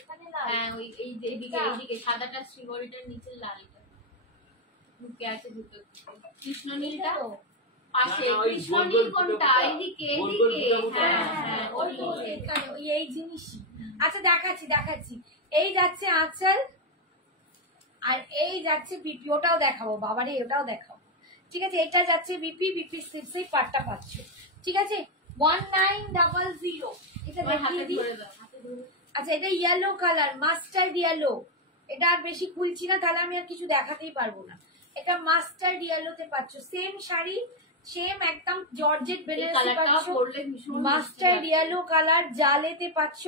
এখানে লাল, হ্যাঁ ওই এই যে এদিকে এইদিকে সাদাটা শ্রীবরিটার নিচের লালটা ঢুকে আছে দুটো দিকে। কৃষ্ণনীলটা এটা তো? পাশে, না, ওই কৃষ্ণনীল গোল গোল কোনটা, ফুটোটা। এইদিকে গোল গোল এইদিকে, ফুটোটা। হ্যাঁ হ্যাঁ ওই ওই তো ওই। এখানে, ওই এই জিনিসই। আচ্ছা দেখাচ্ছি দেখাচ্ছি, এই যাচ্ছে আঁচল, আর এই যাচ্ছে বিপি, ওটাও দেখাবো বাবারে, ওটাও দেখাবো, ঠিক আছে। এটা যাচ্ছে বিপি, বিপি স্লিপস এই পাটটা পাচ্ছ, ঠিক আছে, 1900। এটা তোমার হাতে দেখিয়ে দিই। ধরে দাও, হাতে ধরে। আচ্ছা এটা ইয়েলো কালার, মাস্টার্ড ইয়েলো, এটা আর বেশি খুলছি না, তাহলে আমি আর কিছু দেখাতেই পারবো না। এটা মাস্টার্ড ইয়েলোতে পাচ্ছ, সেম শাড়ি, সেম একদম জর্জেট এই বেনারসি কালারটা পাচ্ছ, পরলে ভীষণ মাস্টার্ড ইয়েলো কালার জালেতে পাচ্ছ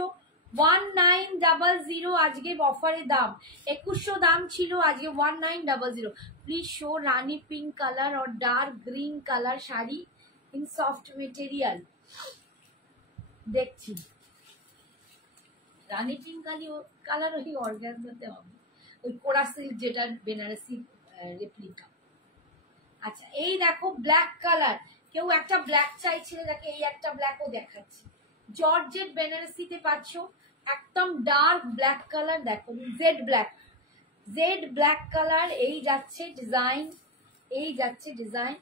1900, আজকে অফারে দাম 2100 দাম ছিল, আজকে 1900। Please show Rani pink colour और dark green colour sari in soft material. দেখছি রানী পিঙ্ক কালার ওই অর্গানজাতে হবে, ওই কোরা সিল্ক যেটা বেনারসি রেপ্লিকা। আচ্ছা এই দেখো ব্ল্যাক কালার, কেউ একটা ব্ল্যাক চাইছিলে, দেখে এই একটা ব্ল্যাকও দেখাচ্ছি। জর্জেট বেনারসিতে পাচ্ছ একদম ডার্ক ব্ল্যাক কালার, দেখো জেড ব্ল্যাক কালার। এই যাচ্ছে ডিজাইন, এই যাচ্ছে ডিজাইন।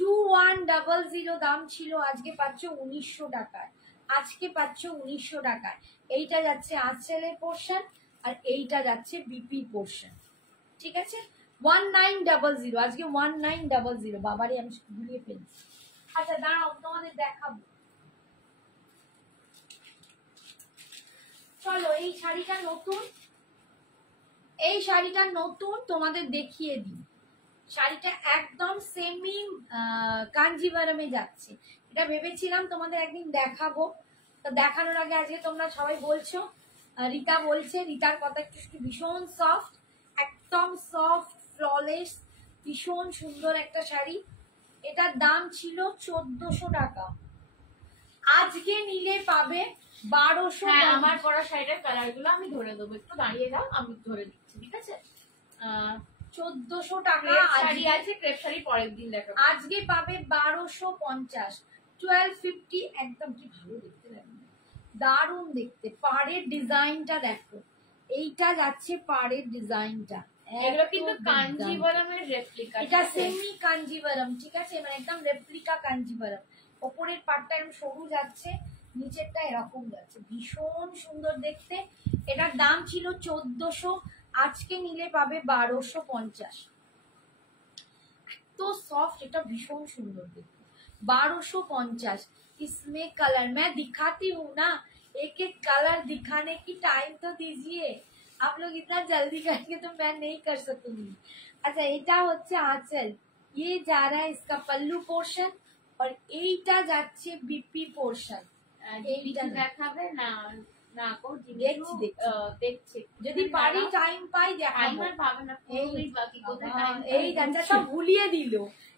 2100 দাম ছিল, আজকে পাচ্ছ 1900 টাকায়, আজকে পাচ্ছ 1900 টাকায়। এইটা যাচ্ছে আঁচলের পোর্শন আর এইটা যাচ্ছে বিপি পোর্শন, ঠিক আছে। 1900, আজকে 1900। বাবারে আমি ভুলিয়ে ফেলছি। আচ্ছা দাঁড়াও তোমাদের দেখাবো, চলো এই শাড়িটা নতুন, এই শাড়িটা নতুন তোমাদের দেখিয়ে দিই। শাড়িটা একদম সেমি কাঞ্জিভারমে যাচ্ছে। এটা ভেবেছিলাম তোমাদের একদিন দেখাবো, তো দেখানোর আগে আজকে তোমরা সবাই বলছো, রীতা বলছে, রীতার কথা একটু ভীষণ সফট, একদম সফট ফ্ললেস, ভীষণ সুন্দর একটা শাড়ি। এটার দাম ছিল 1400 টাকা, আজকে নিলে পাবে 1200। আমার পরা শাড়িটার কালার গুলো আমি ধরে দেবো, একটু দাঁড়িয়ে যাও, আমি ধরে দিচ্ছি, ঠিক আছে। 1400 টাকা শাড়ি আছে, ক্রেপ শাড়ি পরের দিন দেখো। আজকে পাবে 1250, 1250। একদম কি ভালো দেখতে লাগবে, দারুণ দেখতে। পাড়ের ডিজাইনটা দেখো, এইটা যাচ্ছে পাড়ের ডিজাইনটা, এগুলো কিন্তু কাঞ্জিভারমের রেপ্লিকা, এটা সেমি কাঞ্জিভারম, ঠিক আছে, মানে একদম রেপ্লিকা কাঞ্জিভারম। ওপরের পাটটা এরকম সরু যাচ্ছে, নিচেরটা এরকম যাচ্ছে, ভীষণ সুন্দর দেখতে। এটার দাম ছিল 1400, আজকে নিলে পাবে 1250। तो सॉफ्ट, এটা ভীষণ সুন্দর দেখতে। 1250। इसमें कलर मैं दिखाती हूँ ना, एक एक कलर दिखाने की टाइम तो दीजिए, आप लोग इतना जल्दी करेंगे तो मैं नहीं कर सकूंगी। अच्छा এটা হচ্ছে আঁচল, ये जा रहा है इसका पल्लू पोर्शन और এইটা যাচ্ছে বিপি পোর্শন। এইটা দেখাবে না না কো দেখছি যদি পারি টাইম পাই দেখাবো। পাবে না, এই বাকি কোথায় টাইম, এই গানটা সব ভুলিয়ে দিল,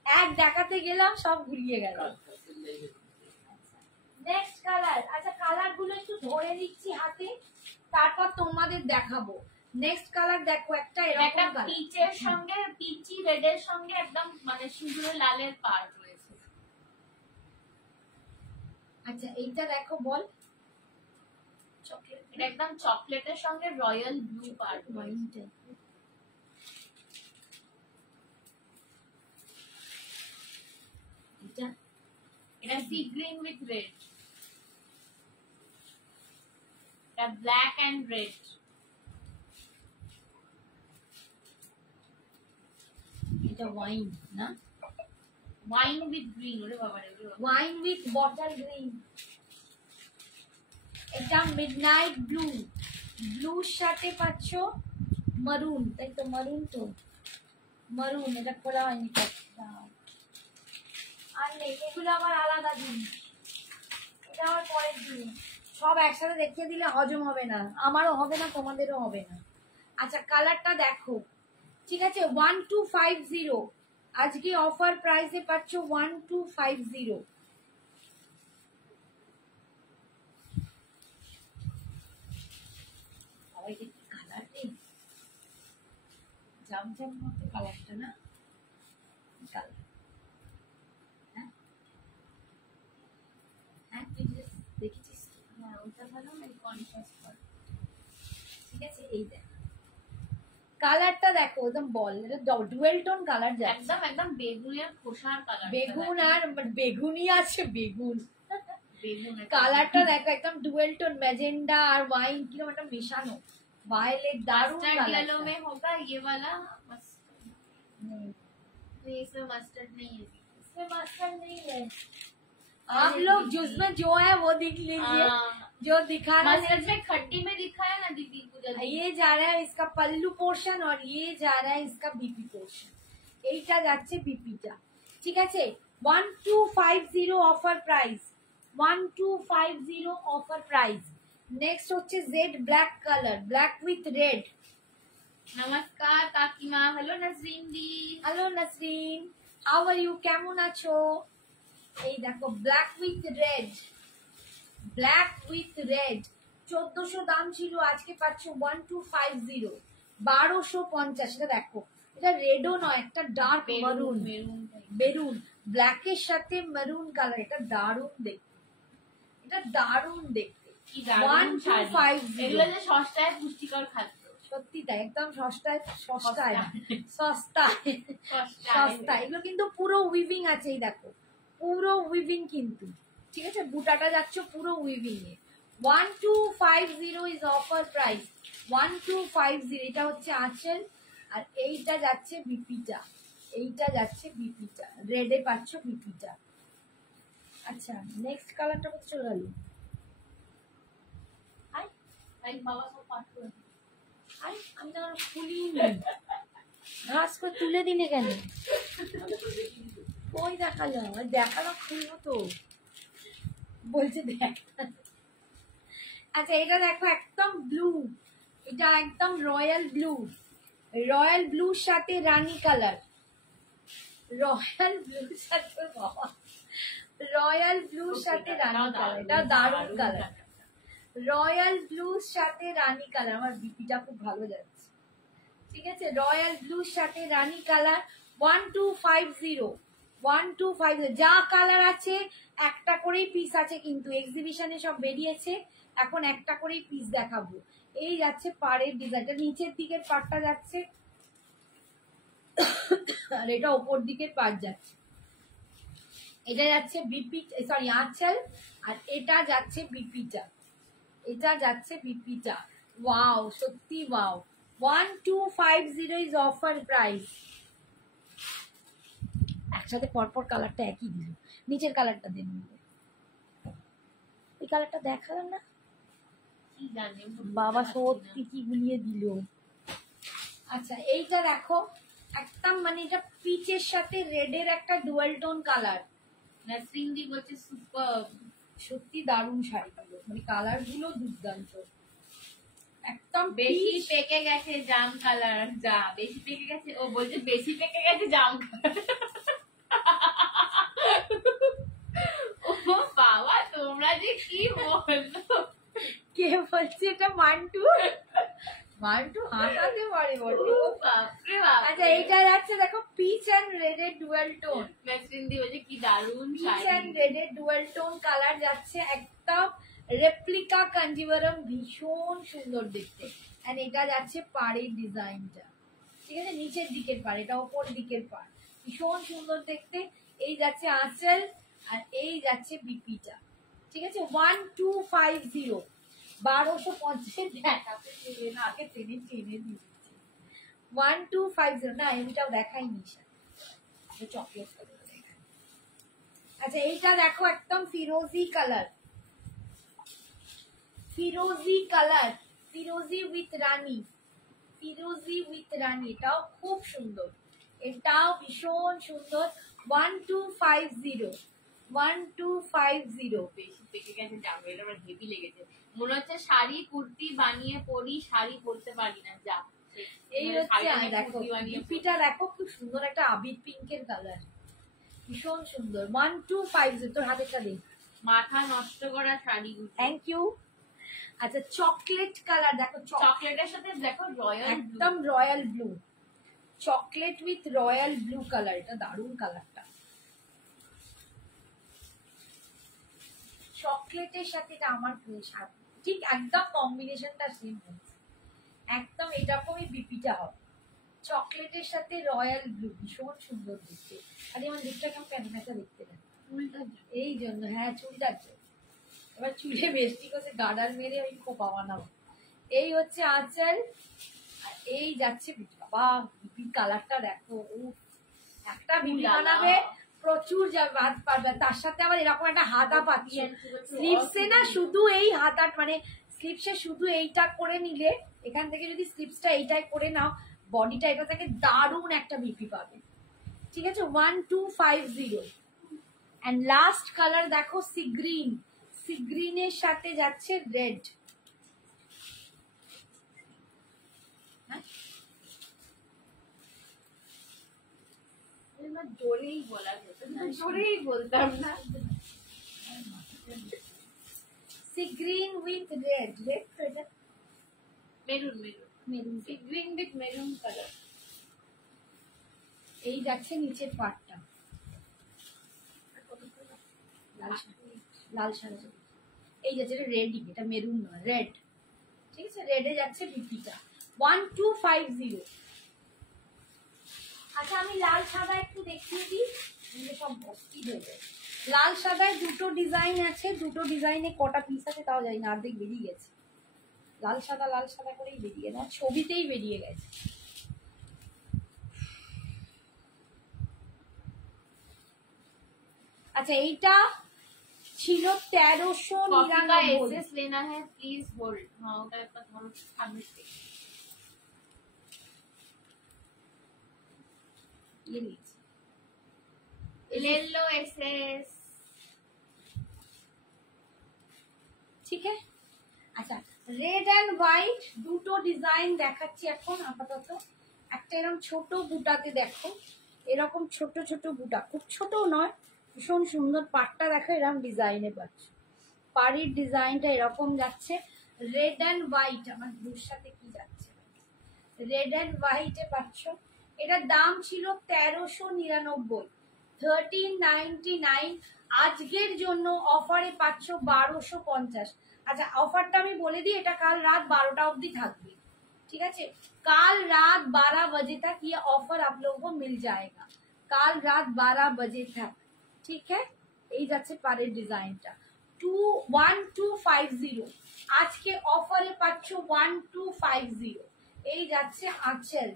এক দেখাতে গেলাম সব ভুলিয়ে গেল। নেক্সট কালার, আচ্ছা কালার গুলো একটু ধরে দিচ্ছি হাতে, তারপর তোমাদের দেখাবো। নেক্সট কালার দেখো, একটা এরকম কালার, পিচের সঙ্গে পিচি রেডের সঙ্গে একদম মানে সিঁদুরের লালের পাড় রয়েছে। আচ্ছা এইটা দেখো, বল এটা একদম চকলেটের সঙ্গে রয়্যাল ব্লু পাড় রয়েছে। এটা সি গ্রিন উইথ রেড, এটা ব্ল্যাক এন্ড রেড, এটা ওয়াইন না, ওয়াইন উইথ গ্রিন, ওরে বাবা রে, ওয়াইন উইথ বটল গ্রিন। এটা মিডনাইট ব্লু, ব্লুর সাথে পাচ্ছ মারুন, তাই তো, মারুন তো মারুন, এটা খোলা হয়নি, আর নেই, এগুলো আবার আলাদা জিনিস, এটা আমার পরের জিনিস। সব একসাথে দেখিয়ে দিলে হজম হবে না, আমারও হবে না, তোমাদেরও হবে না। আচ্ছা কালারটা দেখো, ঠিক আছে, 1250, আজকে অফার প্রাইসে পাচ্ছ 1250। কালার নেই, জাম মতো কালারটা না, কালার দেখেছিস, হ্যাঁ ওটা ভালো, মানে কন্ট্রাস্ট করে, ঠিক আছে। এই দেখ কালারটা দেখো, একদম বল, এটা ডুয়েল টোন কালার যাচ্ছে, একদম একদম বেগুনি আর খোসার কালার, বেগুন আর বেগুনি আছে, বেগুন বেগুন কালারটা দেখো, একদম ডুয়েল টোন, ম্যাজেন্ডা আর ওয়াইন কিরকম একটা মেশানো, वायलेट दारुण मस्टर्ड येलो में होगा ये वाला, नहीं इसमें मस्टर्ड नहीं है, इसमें मस्टर्ड नहीं है। आप लोग जिसमें जो है वो दिख लीजिए, जो दिखाना मस्टर्ड में खट्टी में दिखाया ना दीदी पूजा। ये जा रहा है इसका पल्लू पोर्शन और ये जा रहा है इसका बीपी पोर्शन, এইটা যাচ্ছে বিপিটা, ঠিক আছে। 1250 offer price, 1250 offer price. Next হচ্ছে jet black colour, black with red. নমস্কার কাকিমা, হ্যালো নাসরিন দি, hello Nasrin, how are you, কেমন আছো? এই দেখো black with red, black with red, 1400 দাম ছিল, আজকে পাচ্ছ 1250, 1250। এটা দেখো এটা রেডও নয়, একটা ডার্ক মারুন, মেরুন মেরুন ব্ল্যাকের সাথে মেরুন কালার। এটা দারুণ দেখতে, এটা দারুণ দেখতে। কি দারুণ শাড়ি। 1250 এগুলো যে সস্তায় পুষ্টিকর খাদ্য। সত্যি তাই, একদম সস্তায়, সস্তায় না, সস্তায় সস্তায়। এগুলো কিন্তু পুরো উইভিং আছে, এই দেখো পুরো উইভিং কিন্তু, ঠিক আছে, বুটাটা যাচ্ছে পুরো weaving A. 1250 is offer price, 1250। এটা হচ্ছে আঁচল, আর এইটা যাচ্ছে বিপিটা, এইটা যাচ্ছে বিপিটা, রেডে পাচ্ছ বিপিটা। আচ্ছা নেক্সট কালারটা কোথায় চলে গেল? বাবা সব পাঠ করে দিল। আরে আমি তো খুলিনি, ঘাস করে তুলে দিলে কেন? ওই দেখালো, দেখালো খুলবো তো, বলছে দেখ। আচ্ছা এটা দেখো একদম ব্লু, এটা একদম রয়্যাল ব্লু, রয়্যাল ব্লুর সাথে রানী কালার, রয়্যাল ব্লুর সাথে, রয়্যাল ব্লুর সাথে রানী কালার। এটা দারুণ কালার, রয়্যাল ব্লুর সাথে রানী কালার। আমার বিপিটা খুব ভালো যাচ্ছে, ঠিক আছে, রয়্যাল ব্লুর সাথে রানী কালার। 1250, 1250। যা কালার আছে একটা করেই পিস আছে, কিন্তু এক্সিবিশনে সব বেরিয়েছে, এখন একটা করেই পিস দেখাবো। এই যাচ্ছে পাড়ের ডিজাইনটা, নিচের দিকের পাড়টা যাচ্ছে, আর এটা ওপর দিকের পাড় যাচ্ছে। এটা যাচ্ছে বিপি, সরি আঁচল, আর এটা যাচ্ছে বিপিটা, এটা যাচ্ছে বিপিটা। ওয়াও, সত্যি ওয়াও। 1250 is offer price. একসাথে পরপর কালারটা একই দিল, নিচের কালারটা দেন, এই কালারটা দেখালেন না, কি জানি বাবা সত্যি কি গুলিয়ে দিল। আচ্ছা এইটা দেখো একদম, মানে এটা পিচের সাথে রেডের একটা ডুয়াল টোন কালার। নাসরিন দি বলছে সুপার, সত্যি দারুণ শাড়িগুলো, মানে কালার গুলো দুর্দান্ত, একদম বেশি peach। পেকে গেছে জাম কালার, যা বেশি পেকে গেছে, ও বলছে বেশি পেকে গেছে জাম কালার। ও বাবা তোমরা যে কি বলছো, কে বলছে এটা? মান্টু, মান্টু হাসাতে পারে বটে। বাপরে বাপ। আচ্ছা এইটা যাচ্ছে দেখো পিচ এন্ড রেডের ডুয়াল টোন, নাসরিন দি বলছে কি দারুণ পিচ শাড়ি। এন্ড রেডের ডুয়াল টোন কালার যাচ্ছে, একদম রেপ্লিকা কাঞ্জিভারম, ভীষণ সুন্দর দেখতে। এন্ড এটা যাচ্ছে পাড়ের ডিজাইনটা, ঠিক আছে, নিচের দিকের পাড়, এটা ওপর দিকের পাড়, ভীষণ সুন্দর দেখতে। এই যাচ্ছে আঁচল, আর এই যাচ্ছে বিপিটা, ঠিক আছে। 1250, 1250 দেখাতে চেয়ে না, আগে টেনে টেনে দিচ্ছি। 1250 না, এমনিটাও দেখাইনি, চকলেট কালার দেখাই। আচ্ছা এইটা দেখো একদম ফিরোজি কালার, ফিরোজি কালার, ফিরোজি উইথ রানী, ফিরোজি উইথ রানী, এটাও খুব সুন্দর, এটাও ভীষণ সুন্দর। 1250, 1250। বেশি পেকে গেছে জাম, এটা আমার হেভি লেগেছে, মনে হচ্ছে শাড়ি কুর্তি বানিয়ে পরি, শাড়ি পরতে পারি না, যা এই হচ্ছে দেখো বিপিটা, দেখো খুব সুন্দর একটা আবির পিঙ্কের কালার, ভীষণ সুন্দর। 1250, তোর হাতেরটা দেখ, মাথা নষ্ট করা শাড়িগুলো। Thank you. আচ্ছা চকলেট কালার দেখো, চকলেটের সাথে দেখো রয়্যাল একদম royal blue, chocolate with royal blue colour, এটা দারুণ কালারটা, চকলেটের সাথে এটা আমার ঠিক একদম কম্বিনেশনটা সেম হচ্ছে, একদম এরকমই বিপিটা হবে, চকলেটের সাথে রয়্যাল ব্লু, ভীষণ সুন্দর দেখতে। আর আমার লিপটা কেমন প্যাঁচা প্যাঁচা দেখতে না, এই জন্য, হ্যাঁ চুলটার জন্য। এবার চুলে বেশি করে গার্ডার মেরে ওই খোপা বানাবো। এই হচ্ছে আঁচল, আর এই যাচ্ছে বিপি। বাবা বিপির কালারটা দেখো, একটা বিপি বানাবে প্রচুর ভাত পারবে, তার সাথে আবার এরকম একটা হাতা পাচ্ছে স্লিপসে না, শুধু এই হাতা, মানে স্লিপসে শুধু এইটা করে নিলে, এখান থেকে যদি স্লিপসটা এইটাই করে নাও, বডিটা এটা থেকে দারুণ একটা বিপি পাবে, ঠিক আছে। 1250। এন্ড লাস্ট কালার দেখো সি গ্রিন, সি গ্রিনের সাথে যাচ্ছে রেড, জোরেই বলা যেত, জোরেই বলতাম না। Sea green with red, red maroon maroon maroon, green with maroon colour. এই যাচ্ছে নিচের পাটটা, লাল সাদা, এই যাচ্ছে রেডি, এটা মেরুন নয়, রেড, ঠিক আছে, রেডে যাচ্ছে বিপিটা 1250। আচ্ছা আমি লাল সাদা একটু দেখিয়ে দিই, সব ভর্তি হয়ে যায়। লাল সাদায় দুটো ডিজাইন আছে, দুটো ডিজাইনে কটা পিস আছে তাও জানি না, অর্ধেক বেরিয়ে গেছে। লাল সাদা করেই বেরিয়ে না, ছবিতেই বেরিয়ে গেছে। আচ্ছা এইটা ছিল 1399। लेना है प्लीज होल्ड। हाँ ওটা একটা ধরো সামনে ये लीजिए, ले लो एसएस। ঠিক আছে। আচ্ছা রেড এন্ড হোয়াইট দুটো ডিজাইন দেখাচ্ছি এখন আপাতত। একটা এরকম ছোট বুটাতে দেখো, এরকম ছোট ছোট বুটা, খুব ছোট নয়, ভীষণ সুন্দর পাটটা দেখো, এরকম ডিজাইনে পাচ্ছ। পাড়ির ডিজাইনটা এরকম যাচ্ছে, রেড এন্ড হোয়াইট, আমার দুর সাথে কি যাচ্ছে, রেড এন্ড হোয়াইটে পাচ্ছ। এটার দাম ছিল 1399, 1399। আজকের জন্য অফারে পাচ্ছ 1250। আচ্ছা অফারটা আমি বলে দিই, এটা কাল রাত 12টা অবধি থাকবে, ঠিক আছে। কাল রাত 12 बजे तक ये ऑफर आप लोगों को मिल जाएगा, কাল রাত 12 बजे तक, ঠিক है। এই যাচ্ছে পারের ডিজাইনটা 1250, আজকে অফারে পাচ্ছ 1250। এই যাচ্ছে আঁচল,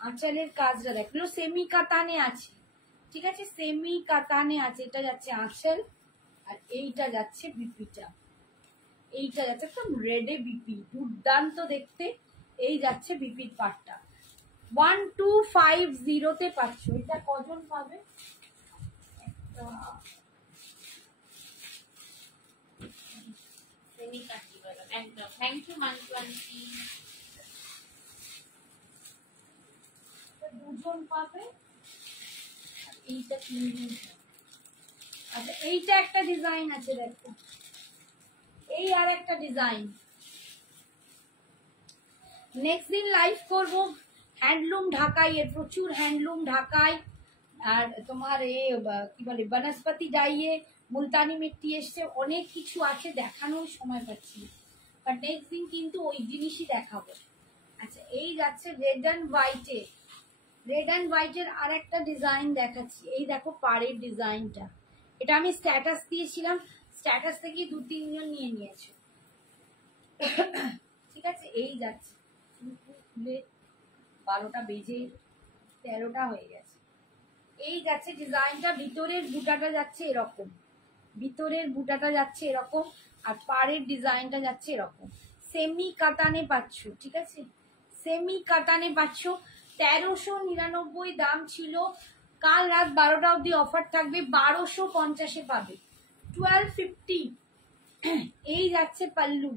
আঁচলের কাজটা দেখলো সেমি কাতানে আছে, ঠিক আছে, সেমি কাতানে আছে। এটা যাচ্ছে আঁচল, আর এইটা যাচ্ছে বিপিটা, এইটা যাচ্ছে একদম রেডে বিপি, দুর্দান্ত দেখতে। এই যাচ্ছে বিপির পাটটা 1250 তে পাচ্ছ। এটা কজন পাবে? सेमी काटी वाला एकदम। Thank you Mantu aunty. দুজন পাবে, আর এইটা তিনজন। আচ্ছা এইটা একটা ডিজাইন আছে দেখো, এই আর একটা ডিজাইন। নেক্সট দিন লাইভ করব হ্যান্ডলুম ঢাকাই, এর প্রচুর হ্যান্ডলুম ঢাকাই, আর তোমার এ কি বলে বনস্পতি ডাইয়ে মুলতানি মিট্টি এসছে, অনেক কিছু আছে, দেখানোর সময় পাচ্ছি, বাট নেক্সট দিন কিন্তু ওই জিনিসই দেখাবো। আচ্ছা এই যাচ্ছে রেড অ্যান্ড হোয়াইটে, রেড অ্যান্ড হোয়াইটের আর একটা ডিজাইন দেখাচ্ছি। এই দেখো পাড়ের ডিজাইনটা, এটা আমি স্ট্যাটাস দিয়েছিলাম, স্ট্যাটাস থেকে 2-3 জন নিয়ে নিয়েছো, ঠিক আছে। এই যাচ্ছে 12টা বেজে 13টা হয়ে গেছে। এই যাচ্ছে ডিজাইনটা, ভিতরের বুটাটা যাচ্ছে এরকম, ভিতরের বুটাটা যাচ্ছে এরকম, আর পাড়ের ডিজাইনটা যাচ্ছে এরকম। সেমি কাতানে পাচ্ছ, ঠিক আছে, সেমি কাতানে পাচ্ছ। 1399 দাম ছিল, কাল রাত 12টা অব্দি অফার থাকবে, 1250 পাবে, 1250। এই যাচ্ছে पल्लू,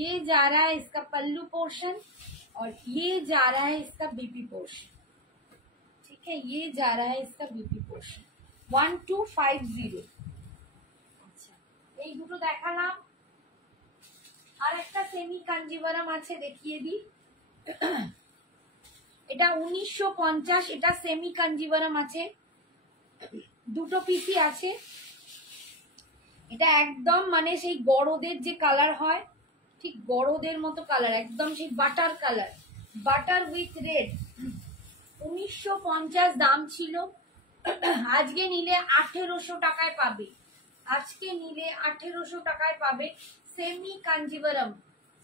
ये जा रहा है इसका पल्लू पोर्शन, और ये जा रहा है इसका बीपी पोर्शन, ठीक है, ये जा रहा है इसका बीपी पोर्शन 1250। আচ্ছা এই দুটো দেখালাম, আর একটা সেমি কাঞ্জিভারাম আছে দেখিয়ে দিই। এটা 1950, এটা সেমি কাঞ্জিভারাম আছে, দুটো পিসি আছে। এটা একদম মানে সেই গড়দের যে কালার হয়, ঠিক গড়দের মতো কালার, একদম সেই butter colour, butter with red. 1950 দাম ছিল, আজকে নিলে 1800 টাকায় পাবে, আজকে নিলে 1800 টাকায় পাবে। সেমি কাঞ্জিভারাম,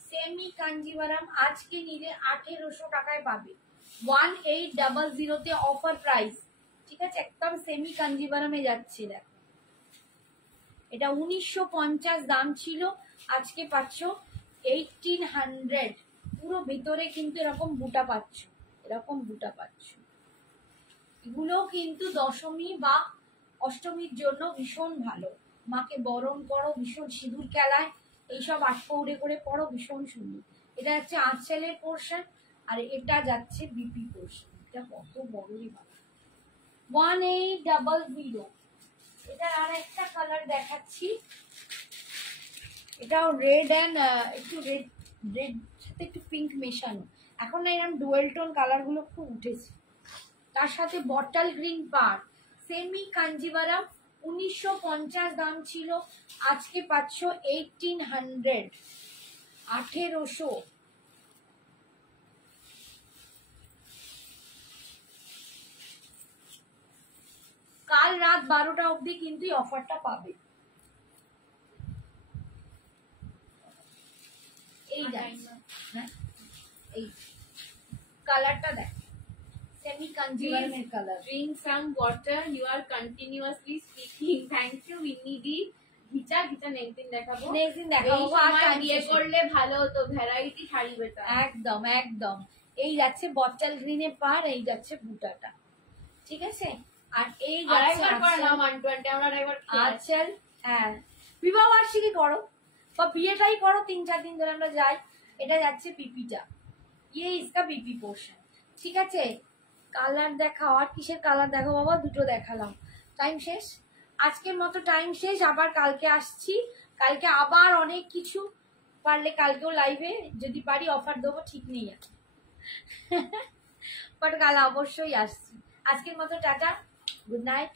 সেমি কাঞ্জিভারাম আজকে নিলে 1800 টাকায় পাবে, 1800 তে অফার প্রাইস, ঠিক আছে, একদম সেমি কাঞ্জিভারামে যাচ্ছে। দেখো এটা 1950 দাম ছিল, আজকে পাচ্ছ 1800। পুরো ভিতরে কিন্তু এরকম বুটা পাচ্ছ, এরকম বুটা পাচ্ছ। এগুলো কিন্তু দশমী বা অষ্টমীর জন্য ভীষণ ভালো, মাকে বরণ করো, ভীষণ সিঁদুর খেলায় এইসব আটপৌড়ে করে পড়ো, ভীষণ সুন্দর। এটা হচ্ছে আঁচলের পোর্শন, আর এটা যাচ্ছে বিপি পোর্শন। এটা কত বড়ই বাবা, 1800। এটার আর একটা কালার দেখাচ্ছি, এটাও রেড অ্যান্ড একটু রেড, রেড সাথে একটু পিঙ্ক মেশানো। এখন না এরকম ডুয়েল টোন কালার গুলো খুব উঠেছে, তার সাথে বটল গ্রিন পার সেমি কাঞ্জিভারাম 1950 দাম ছিল, আজকে পাচ্ছ 1800, 1800। কাল রাত 12টা অবধি কিন্তু এই অফারটা পাবে। এই এই কালারটা দেখ, সেমি কাঞ্জিভারামের কালার। Drink some water. You are continuously speaking. Thank you, Winnie D. ঘিচা ঘিচা নেক্সট দিন দেখাবো। নেক্সট দিন দেখাবো। এই সময় বিয়ে করলে ভালো হতো, ভ্যারাইটি শাড়ি বেটা। একদম একদম। এই যাচ্ছে বটল গ্রিনে পার, এই যাচ্ছে বুটাটা, ঠিক আছে। আর এই যাচ্ছে আঁচল। হ্যাঁ, বিবাহ বার্ষিকী করো বা বিয়েটাই করো, 3-4 দিন ধরে আমরা যাই। এটা যাচ্ছে পিপিটা, ইয়ে ইসকা পিপি পোর্শন, ঠিক আছে। কালার দেখাও, আর কিসের কালার দেখো বাবা? দুটো দেখালাম, টাইম শেষ। আজকের মতো টাইম শেষ, আবার কালকে আসছি। কালকে আবার অনেক কিছু, পারলে কালকেও লাইভে যদি পারি অফার দেবো, ঠিক নেই আর, বাট কাল অবশ্যই আসছি। আজকের মতো টাটা, গুড নাইট।